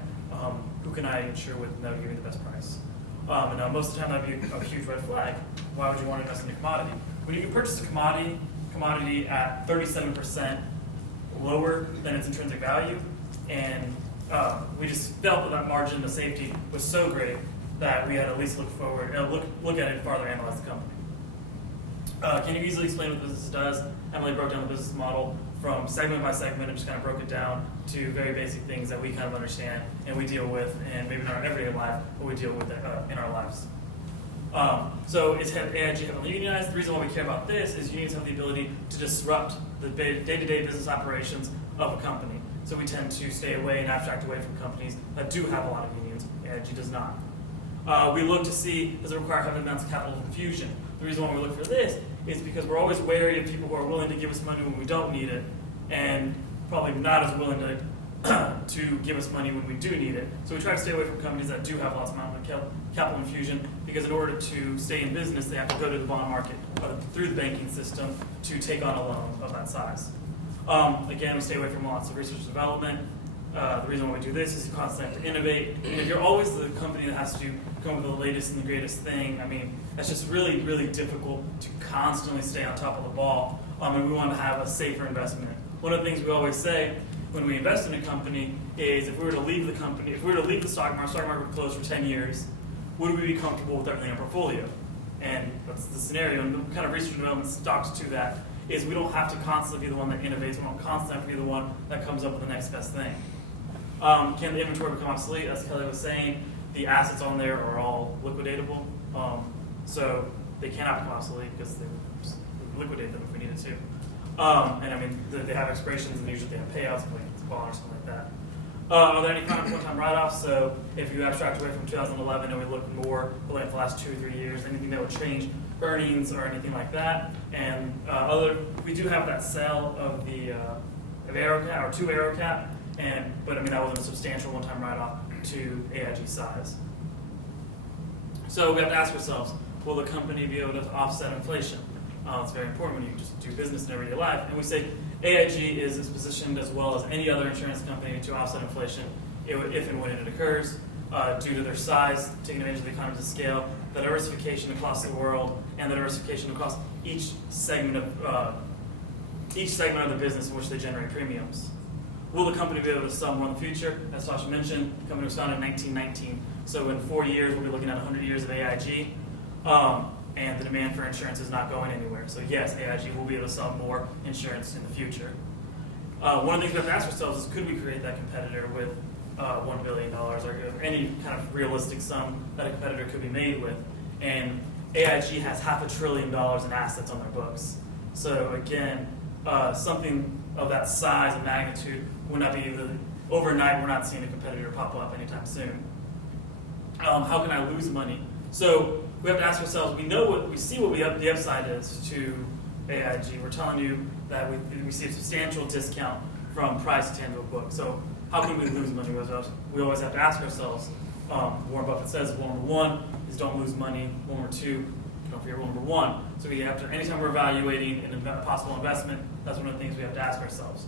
who can I insure with and that will give me the best price. And now most of the time that would be a huge red flag. Why would you want to invest in a commodity? When you can purchase a commodity at 37% lower than its intrinsic value, and we just felt that margin of safety was so great that we had to at least look forward, look at it farther, analyze the company. Can you easily explain what the business does? Emily broke down the business model from segment by segment and just kind of broke it down to very basic things that we kind of understand and we deal with, and maybe in our everyday life, but we deal with in our lives. So it's AIG heavily unionized. The reason why we care about this is unions have the ability to disrupt the day-to-day business operations of a company. So we tend to stay away and abstract away from companies that do have a lot of unions. AIG does not. We look to see, does it require heavy amounts of capital infusion? The reason why we look for this is because we're always wary of people who are willing to give us money when we don't need it, and probably not as willing to give us money when we do need it. So we try to stay away from companies that do have lots of amount of capital infusion, because in order to stay in business, they have to go to the bond market through the banking system to take on a loan of that size. Again, we stay away from lots of research and development. The reason why we do this is you constantly have to innovate. And if you're always the company that has to come up with the latest and the greatest thing, I mean, that's just really, really difficult to constantly stay on top of the ball. And we want to have a safer investment. One of the things we always say when we invest in a company is if we were to leave the company, if we were to leave the stock market would close for 10 years, would we be comfortable with everything in our portfolio? And that's the scenario, and the kind of research and development talks to that is we don't have to constantly be the one that innovates, we don't constantly have to be the one that comes up with the next best thing. Can the inventory become obsolete? As Kelly was saying, the assets on there are all liquidatable. So they cannot become obsolete because they would liquidate them if we needed to. And I mean, they have expirations and usually they have payouts if like it's gone or something like that. Are there any kind of one-time write-offs? So if you abstract away from 2011 and we look more at the last 2 or 3 years, anything that would change earnings or anything like that. And we do have that sale of the of AeroCap, or to AeroCap, but I mean that wasn't a substantial one-time write-off to AIG size. So we have to ask ourselves, will the company be able to offset inflation? It's very important when you just do business in everyday life. And we say AIG is positioned as well as any other insurance company to offset inflation if and when it occurs, due to their size, taking advantage of the economies of scale, the diversification across the world, and the diversification across each segment of the business in which they generate premiums. Will the company be able to sell more in the future? As Tasha mentioned, the company was founded in 1919. So in 4 years, we'll be looking at 100 years of AIG. And the demand for insurance is not going anywhere. So yes, AIG will be able to sell more insurance in the future. One of the things we have to ask ourselves is, could we create that competitor with $1 billion or any kind of realistic sum that a competitor could be made with? And AIG has $500 billion in assets on their books. So again, something of that size and magnitude would not be overnight. We're not seeing a competitor pop up anytime soon. How can I lose money? So we have to ask ourselves, we see what the upside is to AIG. We're telling you that we see a substantial discount from price to tangible book. So how can we lose money with us? We always have to ask ourselves. Warren Buffett says rule number 1 is don't lose money. Rule number 2, don't forget rule number 1. So we have to, anytime we're evaluating a possible investment, that's one of the things we have to ask ourselves.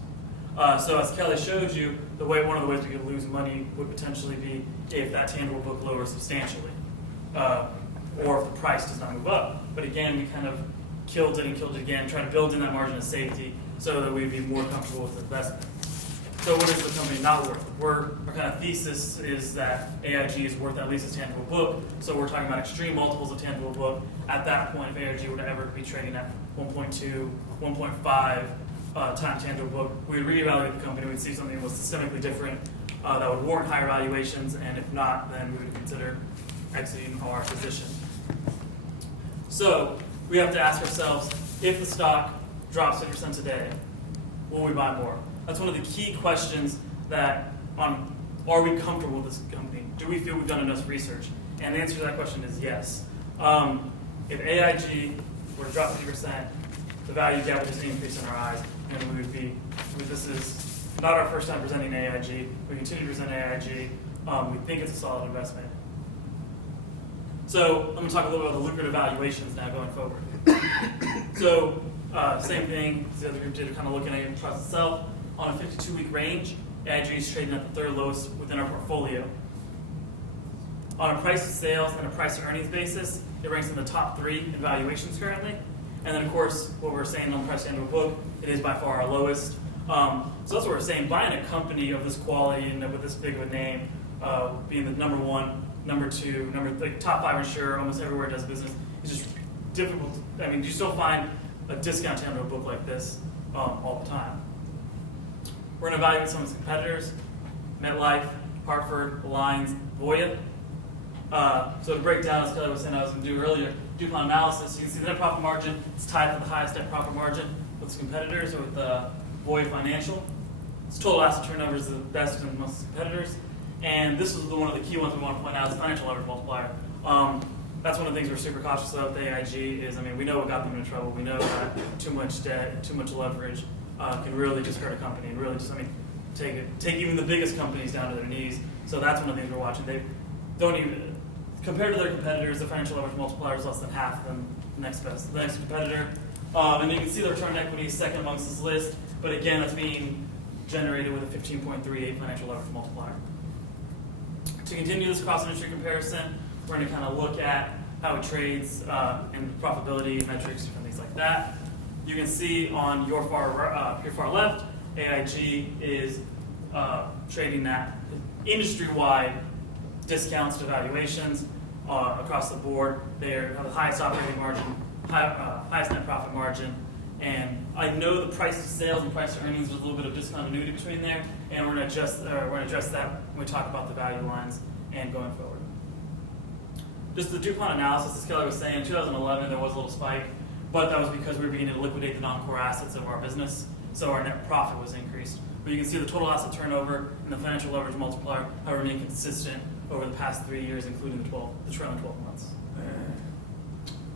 So as Kelly showed you, one of the ways we could lose money would potentially be if that tangible book lowers substantially. Or if the price does not move up. But again, we kind of killed it again, trying to build in that margin of safety so that we'd be more comfortable with the investment. So what is the company not worth? Our kind of thesis is that AIG is worth at least its tangible book. So we're talking about extreme multiples of tangible book. At that point, if AIG were to ever be trading at 1.2, 1.5 times tangible book, we would reevaluate the company. We'd see something that was systemically different that would warrant higher valuations. And if not, then we would consider exiting our position. So we have to ask ourselves, if the stock drops 50% today, will we buy more? That's one of the key questions that are we comfortable with this company? Do we feel we've done enough research? And the answer to that question is yes. If AIG were to drop 50%, the value gap would just increase in our eyes, and we would be, this is not our first time presenting AIG. We continue to present AIG. We think it's a solid investment. So I'm going to talk a little bit about the lucrative valuations now going forward. So same thing as the other group did, kind of looking at the trust itself. On a 52-week range, AIG is trading at the 3rd lowest within our portfolio. On a price to sales and a price to earnings basis, it ranks in the top 3 in valuations currently. And then of course, what we're saying on the price to tangible book, it is by far our lowest. So that's what we're saying. Buying a company of this quality and with this big of a name, being the number 1, number 2, top 5 insurer, almost everywhere it does business, is just difficult. I mean, you still find a discount tangible book like this all the time. We're going to evaluate some of its competitors: MetLife, Hartford, Allianz, Voya. So to break down, as Kelly was saying I was going to do earlier, DuPont analysis, you can see the net profit margin is tied for the highest net profit margin with its competitors, or with Voya Financial. Its total asset turnover is the best amongst its competitors. And this is one of the key ones we want to point out, is the financial leverage multiplier. That's one of the things we're super cautious of with AIG is, I mean, we know what got them into trouble. We know that too much debt, too much leverage can really just hurt a company and really just, I mean, take even the biggest companies down to their knees. So that's one of the things we're watching. They don't even, compared to their competitors, the financial leverage multiplier is less than half than the next competitor. And you can see the return on equity is second amongst this list, but again, that's being generated with a 15.38 financial leverage multiplier. To continue this cross-industry comparison, we're going to kind of look at how it trades and profitability metrics, different things like that. You can see on your far left, AIG is trading at industry-wide discounts to valuations across the board. They have the highest operating margin, highest net profit margin, and I know the price to sales and price to earnings, there's a little bit of discontinuity between there, and we're going to address that when we talk about the value lines and going forward. just the DuPont analysis, as Kelly was saying, in 2011 there was a little spike, but that was because we were beginning to liquidate the non-core assets of our business, so our net profit was increased. But you can see the total asset turnover and the financial leverage multiplier have remained consistent over the past 3 years, including the trailing 12 months.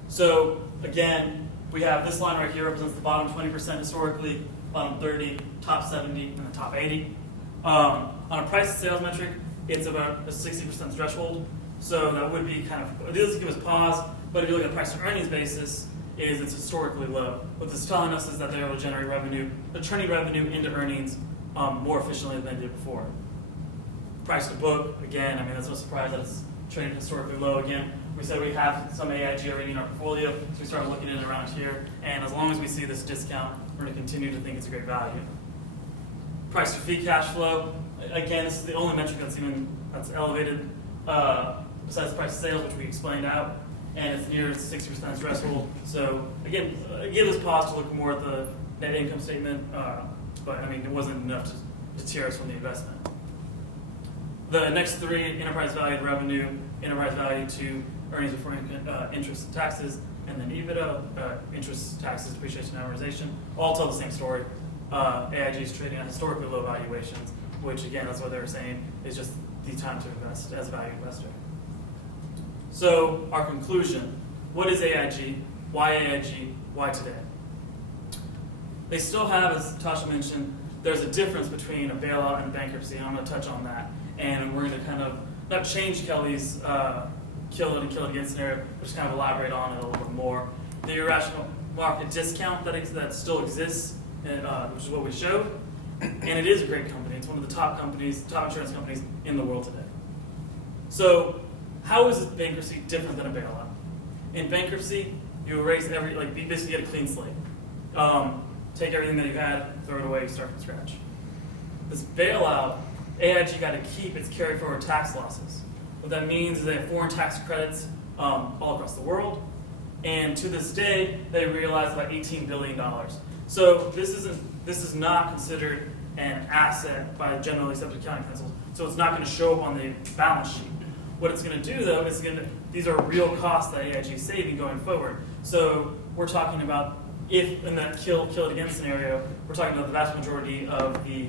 So again, we have this line right here represents the bottom 20% historically, bottom 30, top 70, and the top 80. On a price to sales metric, it's about a 60% threshold. So that would be kind of, it doesn't give us pause, but if you look at price to earnings basis, it's historically low. What this is telling us is that they're able to generate revenue, they're turning revenue into earnings more efficiently than they did before. Price to book, again, I mean, that's no surprise that it's trading historically low again. We said we have some AIG already in our portfolio, so we started looking at it around here, and as long as we see this discount, we're going to continue to think it's a great value. Price to free cash flow, again, this is the only metric that's elevated besides the price of sales, which we explained out, and it's near 60% threshold. So again, give us pause to look more at the net income statement, but I mean, it wasn't enough to deter us from the investment. The next three, enterprise value to revenue, enterprise value to earnings before interest and taxes, and then EBITDA, interest, taxes, depreciation, and amortization, all tell the same story. AIG is trading at historically low valuations, which again, that's what they were saying, is just the time to invest as a value investor. So our conclusion, what is AIG? Why AIG? Why today? They still have, as Tasha mentioned, there's a difference between a bailout and bankruptcy, and I'm going to touch on that. And we're going to kind of, not change Kelly's kill it and kill it again scenario, but just kind of elaborate on it a little bit more. The irrational market discount that still exists, which is what we showed, and it is a great company. It's one of the top companies, top insurance companies in the world today. So how is bankruptcy different than a bailout? In bankruptcy, you erase you basically get a clean slate. Take everything that you had, throw it away, start from scratch. This bailout, AIG got to keep its carry forward tax losses. What that means is they have foreign tax credits all across the world, and to this day, they realize about $18 billion. So this is not considered an asset by generally accepted accounting principles, so it's not going to show up on the balance sheet. What it's going to do, though, is these are real costs that AIG is saving going forward. So we're talking about, if in that kill it again scenario, we're talking about the vast majority of the,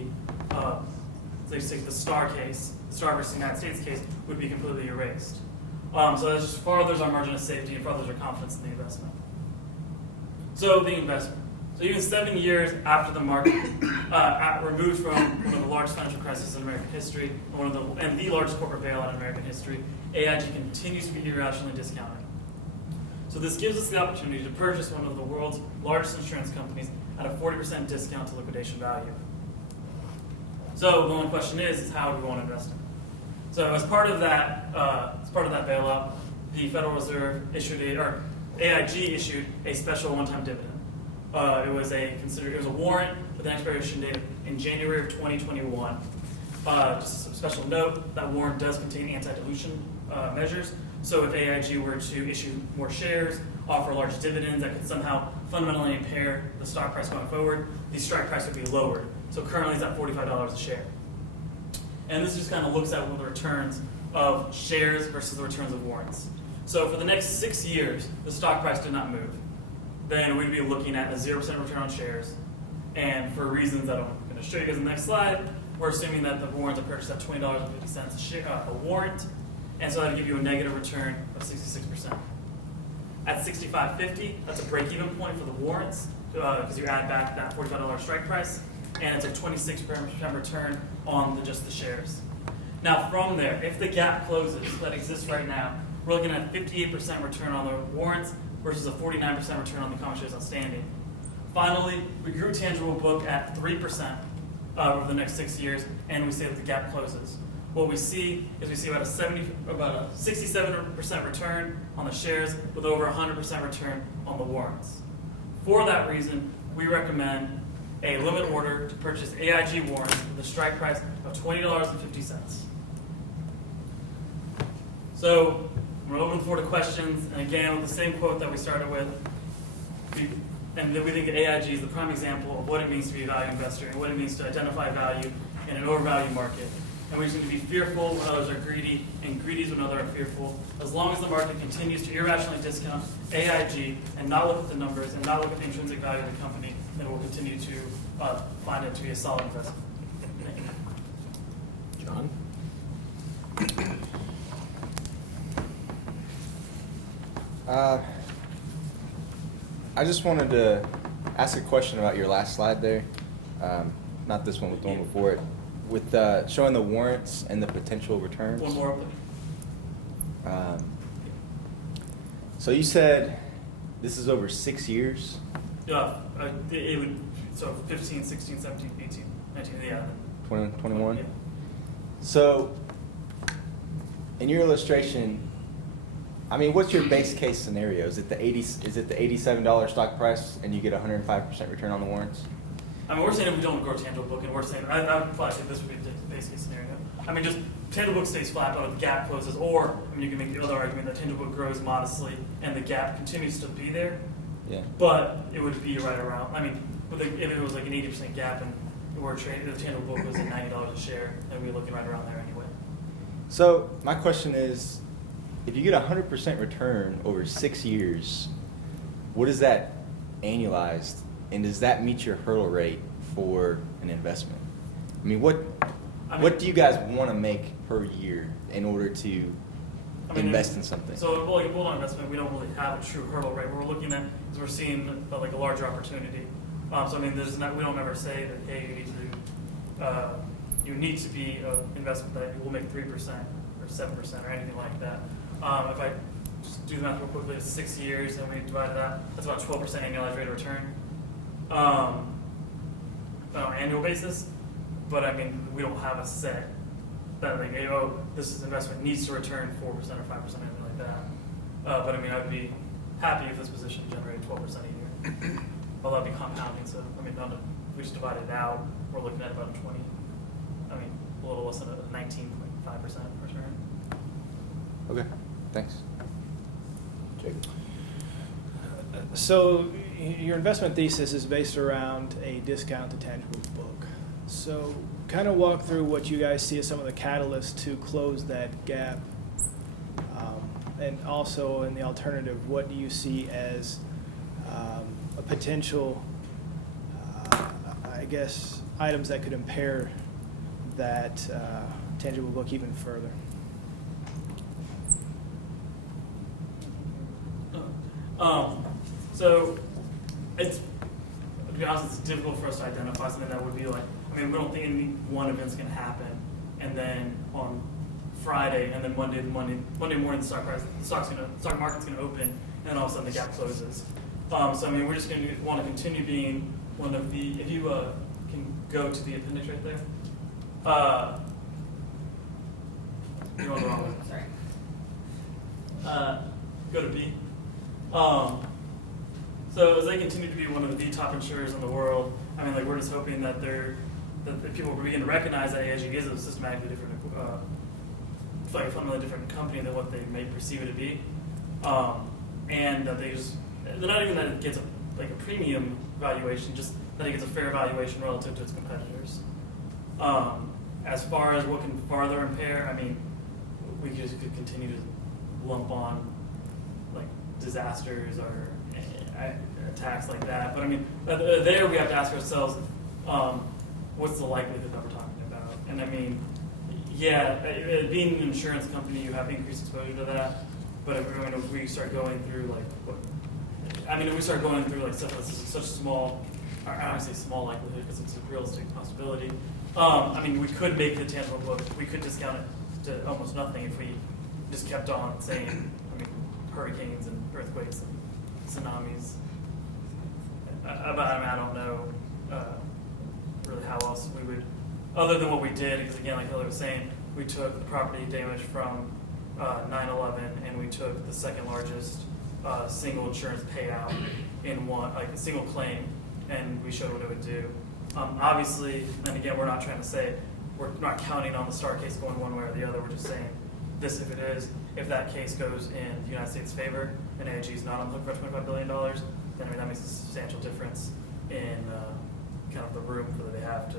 let's say the Star case, the Star versus United States case, would be completely erased. So that just furthers our margin of safety and furthers our confidence in the investment. So the investment. So even 7 years after the market, removed from one of the largest financial crises in American history, and the largest corporate bailout in American history, AIG continues to be irrationally discounted. So this gives us the opportunity to purchase one of the world's largest insurance companies at a 40% discount to liquidation value. So the only question is how do we want to invest in it? So as part of that bailout, the Federal Reserve AIG issued a special one-time dividend. It was a warrant with an expiration date in January of 2021. Just a special note, that warrant does contain anti-dilution measures. So if AIG were to issue more shares, offer large dividends that could somehow fundamentally impair the stock price going forward, the strike price would be lowered. So currently it's at $45 a share. And this just kind of looks at the returns of shares versus the returns of warrants. So for the next 6 years, the stock price did not move. Then we'd be looking at a 0% return on shares. And for reasons that I'm going to show you guys in the next slide, we're assuming that the warrants are purchased at $20.50 a share, a warrant. And so that would give you a negative return of 66%. At $65.50, that's a break-even point for the warrants, because you add back that $45 strike price, and it's a 26% return on just the shares. Now from there, if the gap closes that exists right now, we're looking at 58% return on the warrants versus a 49% return on the common shares outstanding. Finally, we grew tangible book at 3% over the next 6 years, and we say that the gap closes. What we see is about a 67% return on the shares with over 100% return on the warrants. For that reason, we recommend a limit order to purchase AIG warrants with a strike price of $20.50. So we're open the floor to questions, and again, with the same quote that we started with, and then we think that AIG is the prime example of what it means to be a value investor and what it means to identify value in an overvalued market. and we just need to be fearful when others are greedy, and greedy is when others are fearful. As long as the market continues to irrationally discount AIG and not look at the numbers and not look at the intrinsic value of the company, then we'll continue to find it to be a solid investment. Thank you. John? I just wanted to ask a question about your last slide there. Not this one, but the one before it. With showing the warrants and the potential returns. One more. So you said this is over 6 years? Yeah, it would, so 15, 16, 17, 18, 19, yeah. 20, 21? Yeah. So, in your illustration, I mean, what's your base case scenario? Is it the $87 stock price and you get 105% return on the warrants? I mean, we're saying if we don't grow tangible book, and we're saying, I would probably say this would be the base case scenario. I mean, just tangible book stays flat, but the gap closes, or, I mean, you can make the other argument that tangible book grows modestly and the gap continues to be there. Yeah. But it would be right around, I mean, if it was like an 80% gap and we're trading, the tangible book was at $90 a share, then we'd be looking right around there anyway. So, my question is, if you get 100% return over 6 years, what is that annualized? And does that meet your hurdle rate for an investment? I mean, what do you guys want to make per year in order to invest in something? So, like a Bulldog investment, we don't really have a true hurdle rate. What we're looking at is we're seeing like a larger opportunity. So, I mean, we don't ever say that, hey, you need to be an investment that will make 3% or 7% or anything like that. If I just do the math real quickly, it's 6 years, and we divide that, that's about 12% annualized rate of return. On an annual basis, but I mean, we don't have a set that like, oh, this investment needs to return 4% or 5%, anything like that. But I mean, I'd be happy if this position generated 12% a year. Although that'd be compounding, so I mean, if we just divide it out, we're looking at about a little less than a 19.5% return. Okay, thanks. Jacob. So your investment thesis is based around a discount to tangible book. So kind of walk through what you guys see as some of the catalysts to close that gap. And also in the alternative, what do you see as a potential, I guess, items that could impair that tangible book even further? So it's, to be honest, it's difficult for us to identify something that would be like, I mean, we don't think any one event's going to happen, and then on Friday, and then Monday morning, the stock market's going to open, and then all of a sudden the gap closes. So I mean, we're just going to want to continue being one of the. If you can go to the appendix right there. You're going the wrong way. Sorry. Go to B. So as they continue to be one of the top insurers in the world, I mean, like, we're just hoping that that people will begin to recognize that AIG is a systematically different, like a fundamentally different company than what they may perceive it to be, and that they're not even that it gets a premium valuation, just that it gets a fair valuation relative to its competitors. As far as what can farther impair, I mean, we could continue to lump on like disasters or attacks like that. But I mean, there we have to ask ourselves, what's the likelihood that we're talking about? And I mean, yeah, being an insurance company, you have increased exposure to that. But if we start going through if we start going through like stuff that's such small, or I don't say small likelihood because it's a realistic possibility. I mean, we could make the tangible book, we could discount it to almost nothing if we just kept on saying, I mean, hurricanes and earthquakes and tsunamis. I don't know really how else we would, other than what we did, because again, like Hillary was saying, we took the property damage from 9/11 and we took the second largest single insurance payout in one, like a single claim, and we showed what it would do. Obviously, and again, we're not trying to say, we're not counting on the Star case going one way or the other, we're just saying this if it is, if that case goes in the United States' favor and AIG is not on the hook for $25 billion, then I mean, that makes a substantial difference in kind of the room that they have to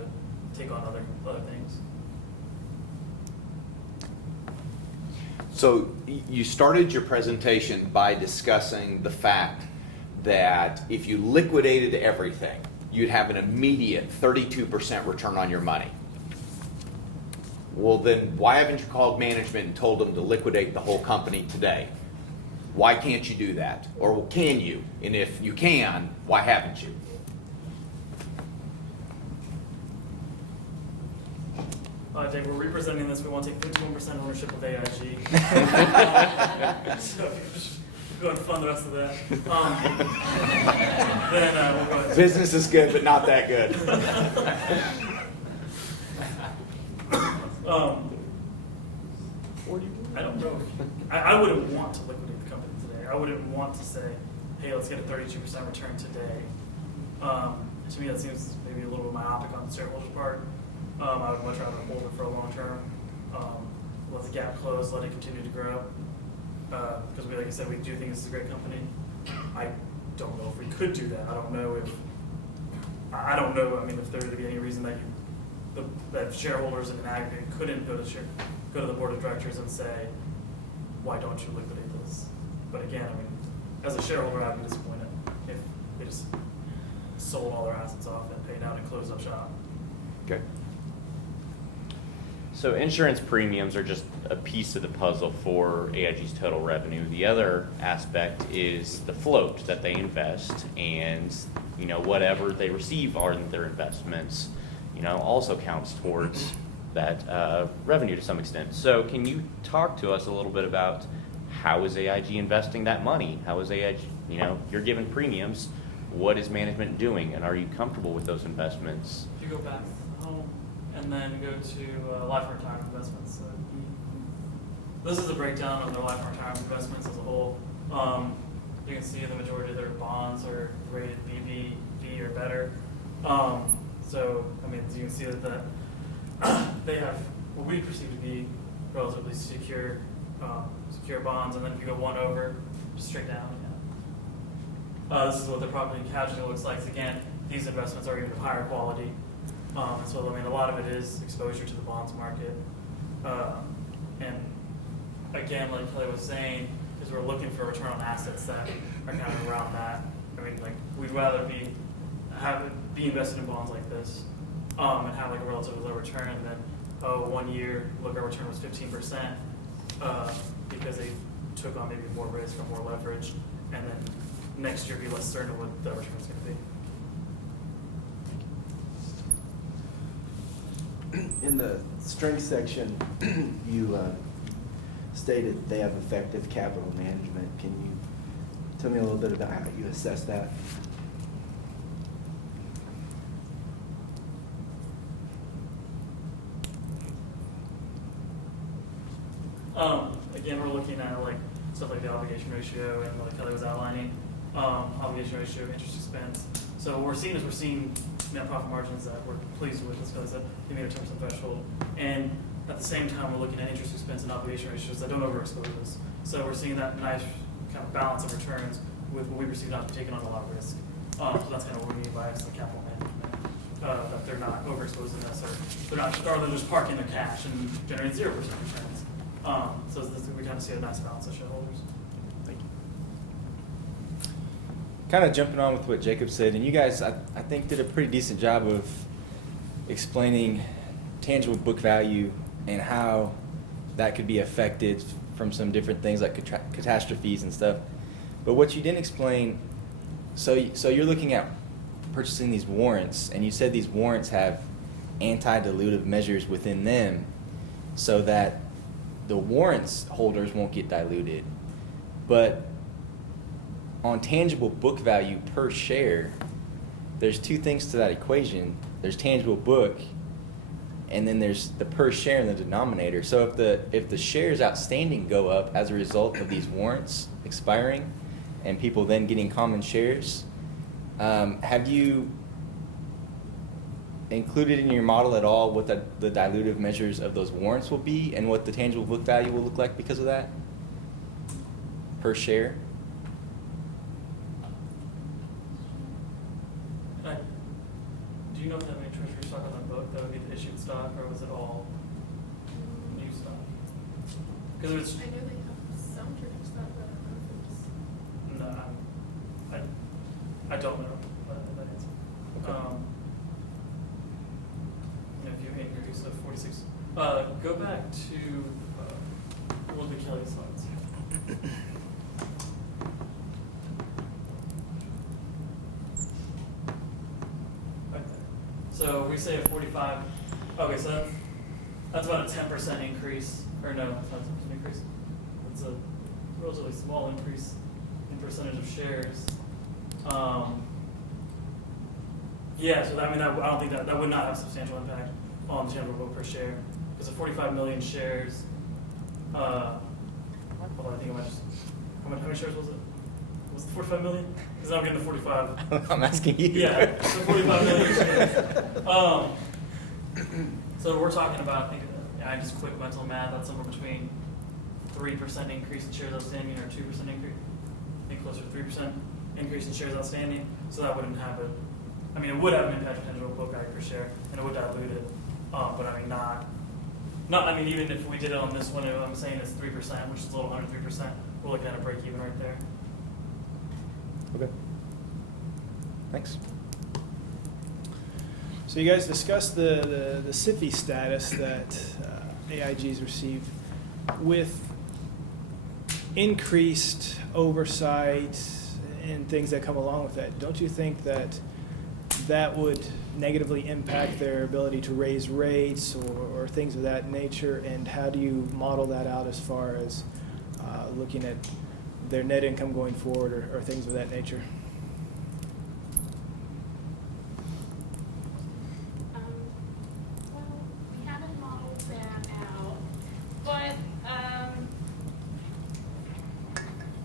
take on other things. So you started your presentation by discussing the fact that if you liquidated everything, you'd have an immediate 32% return on your money. Well, then why haven't you called management and told them to liquidate the whole company today? Why can't you do that? Or can you? And if you can, why haven't you? Dave, we're representing this. We want to take 51% ownership of AIG. So go and fund the rest of that. Then we'll go ahead. Business is good, but not that good. I don't know. I wouldn't want to liquidate the company today. I wouldn't want to say, hey, let's get a 32% return today. To me, that seems maybe a little bit myopic on the shareholders' part. I would much rather hold it for a long term. Let the gap close, let it continue to grow. Because like I said, we do think this is a great company. I don't know if we could do that. I don't know. I mean, if there would be any reason that that shareholders in an aggregate couldn't go to the board of directors and say, why don't you liquidate this? But again, I mean, as a shareholder, I'd be disappointed if they just sold all their assets off and paid out and closed up shop. Okay. So insurance premiums are just a piece of the puzzle for AIG's total revenue. The other aspect is the float that they invest, and whatever they receive on their investments, also counts towards that revenue to some extent. So can you talk to us a little bit about how is AIG investing that money? How is AIG, you're given premiums, what is management doing, and are you comfortable with those investments? If you go back home and then go to life and retirement investments, this is a breakdown of their life and retirement investments as a whole. You can see the majority of their bonds are rated BB, B or better. So, I mean, you can see that they have what we perceive to be relatively secure bonds, and then if you go one over, just straight down. This is what the property and casualty looks like. Again, these investments are even of higher quality. So, I mean, a lot of it is exposure to the bonds market. And again, like Kelly was saying, is we're looking for return on assets that are kind of around that. I mean, like, we'd rather be invested in bonds like this and have like a relatively low return than 1 year, look, our return was 15% because they took on maybe more risk or more leverage, and then next year be less certain what the return is going to be. In the strength section, you stated they have effective capital management. Can you tell me a little bit about how you assess that? Again, we're looking at like stuff like the obligation ratio and like Kelly was outlining, obligation ratio, interest expense. So what we're seeing net profit margins that we're pleased with, because they meet a 10% threshold. And at the same time, we're looking at interest expense and obligation ratios that don't overexpose us. So we're seeing that nice kind of balance of returns with what we perceive not to be taking on a lot of risk. So that's kind of what we mean by excellent capital management. That they're not overexposing us, or they're just parking their cash and generating 0% returns. So we kind of see a nice balance of shareholders. Thank you. Kind of jumping on with what Jacob said, and you guys, I think, did a pretty decent job of explaining tangible book value and how that could be affected from some different things like catastrophes and stuff. But what you didn't explain, so you're looking at purchasing these warrants, and you said these warrants have anti-dilutive measures within them so that the warrants holders won't get diluted. But on tangible book value per share, there's two things to that equation. There's tangible book, and then there's the per share in the denominator. So if the shares outstanding go up as a result of these warrants expiring and people then getting common shares, have you included in your model at all what the dilutive measures of those warrants will be and what the tangible book value will look like because of that per share? Do you know if that many treasury stock on that book that would be the issued stock, or was it all new stock? Because it's I know they have some churches that run on no, I don't know that answer. If you increase the 46, go back to one of the Kelly slides. Right there. So we say a 45. Okay, so that's about a 10% increase. Or no, it's not a 10% increase. It's a relatively small increase in percentage of shares. Yeah, so that, I don't think that would not have substantial impact on the tangible book per share. Because of 45 million shares, hold on, I think I might just, how many shares was it? Was it 45 million? Because I'm getting to 45. I'm asking you. Yeah, so 45 million shares. So we're talking about, I think, I just quick mental math, that's somewhere between 3% increase in shares outstanding or 2% increase. I think closer to 3% increase in shares outstanding. So that wouldn't have it would have an impact on tangible book value per share, and it would dilute it. But even if we did it on this one, I'm saying it's 3%, which is a little under 3%. We're looking at a break even right there. Okay. Thanks. So you guys discussed the SIFI status that AIG's received with increased oversight and things that come along with that. Don't you think that would negatively impact their ability to raise rates or things of that nature? And how do you model that out as far as looking at their net income going forward or things of that nature? Well, we haven't modeled that out, but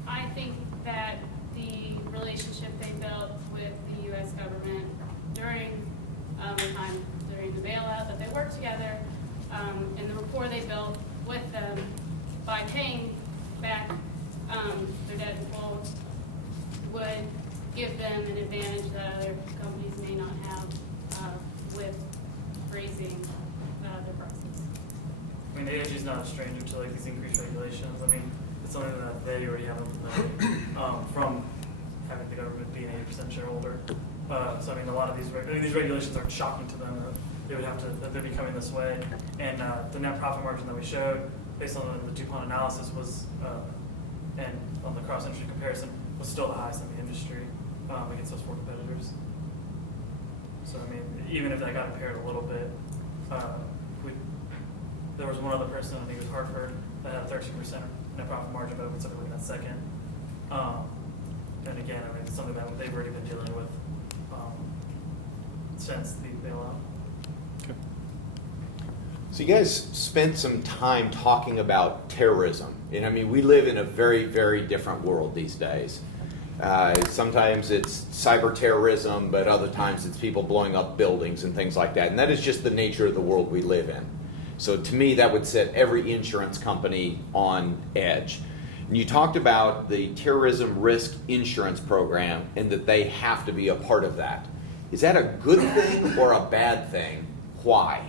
I think that the relationship they built with the U.S. government during the time during the bailout, that they worked together, and the rapport they built with them by paying back their debt in full would give them an advantage that other companies may not have with raising their prices. AIG is not a stranger to these increased regulations. It's something that they already have implemented from having the government be an 80% shareholder. So a lot of these regulations aren't shocking to them. That they're becoming this way. And the net profit margin that we showed, based on the DuPont analysis, was and on the cross-industry comparison, was still the highest in the industry against those 4 competitors. So even if that got impaired a little bit, there was one other person, I think it was Hartford, that had a 13% net profit margin, but something like that second. And again, it's something that they've already been dealing with since the bailout. So you guys spent some time talking about terrorism. And we live in a very, very different world these days. Sometimes it's cyber terrorism, but other times it's people blowing up buildings and things like that. And that is just the nature of the world we live in. So to me, that would set every insurance company on edge. And you talked about the terrorism risk insurance program and that they have to be a part of that. Is that a good thing or a bad thing? Why?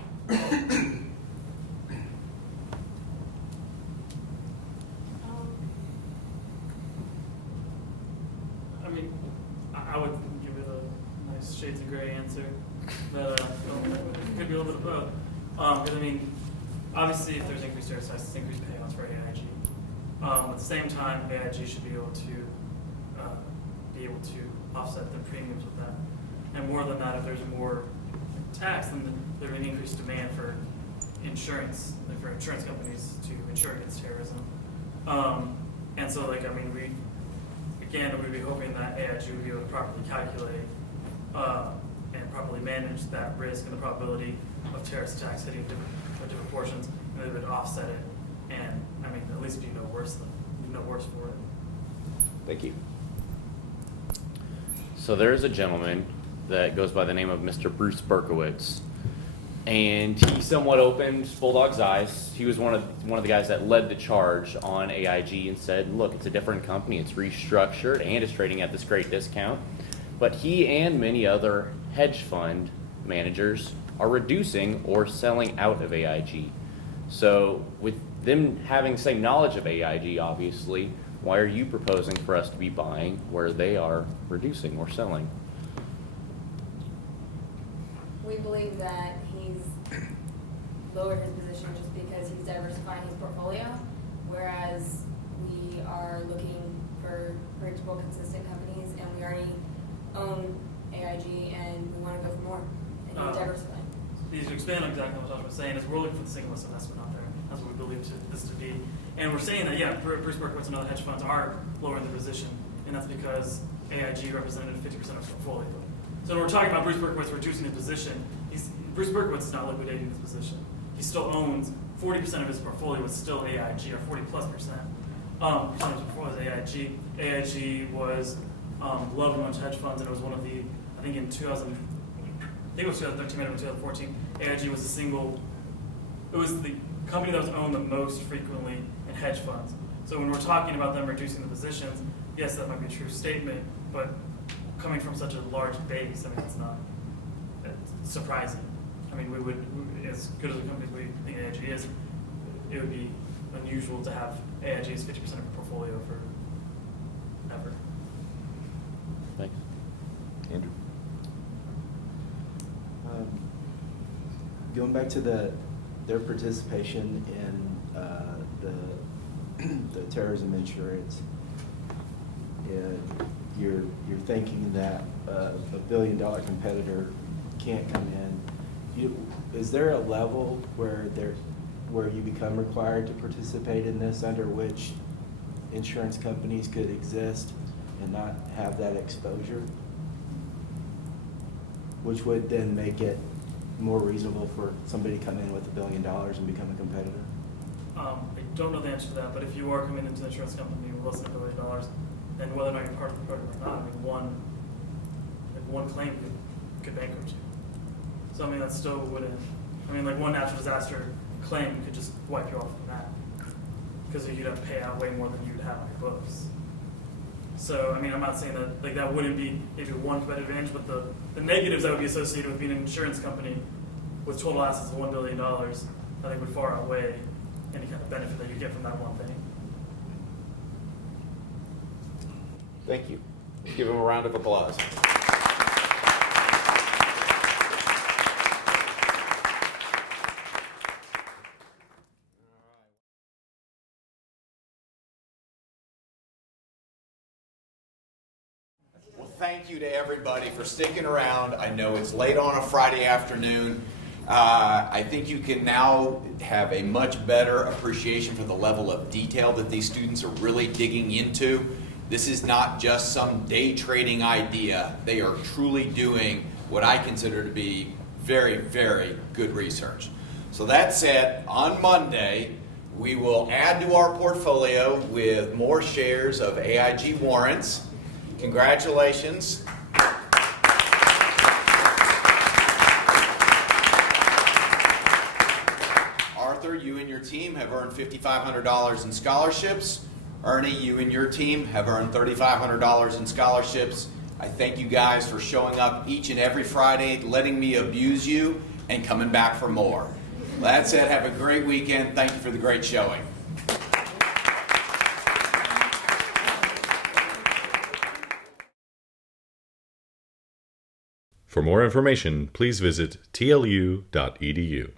I would give it a nice shades of gray answer, but it could be a little bit of both. Because obviously, if there's increased share size, it's increased payouts for AIG. At the same time, AIG should be able to offset the premiums with that. And more than that, if there's more tax, then there's an increased demand for insurance, for insurance companies to insure against terrorism. And so, we'd be hoping that AIG would be able to properly calculate and properly manage that risk and the probability of terrorist attacks hitting different portions, and they would offset it, and at least be no worse for it. Thank you. So there's a gentleman that goes by the name of Mr. Bruce Berkowitz, and he somewhat opened Bulldog's eyes. He was one of the guys that led the charge on AIG and said, look, it's a different company, it's restructured, and it's trading at this great discount. But he and many other hedge fund managers are reducing or selling out of AIG. So with them having the same knowledge of AIG, obviously, why are you proposing for us to be buying where they are reducing or selling? We believe that he's lowered his position just because he's diversifying his portfolio, whereas we are looking for predictable, consistent companies, and we already own AIG, and we want to go for more and diversify. To expand on exactly what Josh was saying, is we're looking for the singlest investment out there. That's what we believe this to be. And we're saying that, yeah, Bruce Berkowitz and other hedge funds are lowering their position, and that's because AIG represented 50% of his portfolio. So when we're talking about Bruce Berkowitz reducing his position, Bruce Berkowitz is not liquidating his position. He still owns 40% of his portfolio is still AIG, or 40+%. Percent of his portfolio is AIG. AIG was loved amongst hedge funds, and it was one of the, I think in 2013, maybe 2014, AIG was it was the company that was owned the most frequently in hedge funds. So when we're talking about them reducing the positions, yes, that might be a true statement, but coming from such a large base, I mean, it's surprising. I mean, we would, as good as a company we think AIG is, it would be unusual to have AIG as 50% of your portfolio for ever. Thanks. Andrew? Going back to their participation in the terrorism insurance, and you're thinking that a $1 billion competitor can't come in. Is there a level where you become required to participate in this, under which insurance companies could exist and not have that exposure, which would then make it more reasonable for somebody to come in with $1 billion and become a competitor? I don't know the answer to that, but if you are coming into an insurance company with less than $1 billion, then whether or not you're part of the program or not, I mean, one claim could bankrupt you. So I mean, that still wouldn't. I mean, like one natural disaster claim could just wipe you off from that, because you'd have to pay out way more than you'd have on your books. So I mean, I'm not saying that like that wouldn't be maybe one competitive advantage, but the negatives that would be associated with being an insurance company with total assets of $1 billion, I think would far outweigh any kind of benefit that you get from that one thing. Thank you. Let's give him a round of applause. Well, thank you to everybody for sticking around. I know it's late on a Friday afternoon. I think you can now have a much better appreciation for the level of detail that these students are really digging into. This is not just some day trading idea. They are truly doing what I consider to be very, very good research. So that said, on Monday, we will add to our portfolio with more shares of AIG warrants. Congratulations. Arthur, you and your team have earned $5,500 in scholarships. Ernie, you and your team have earned $3,500 in scholarships. I thank you guys for showing up each and every Friday, letting me abuse you, and coming back for more. That said, have a great weekend. Thank you for the great showing. For more information, please visit tlu.edu.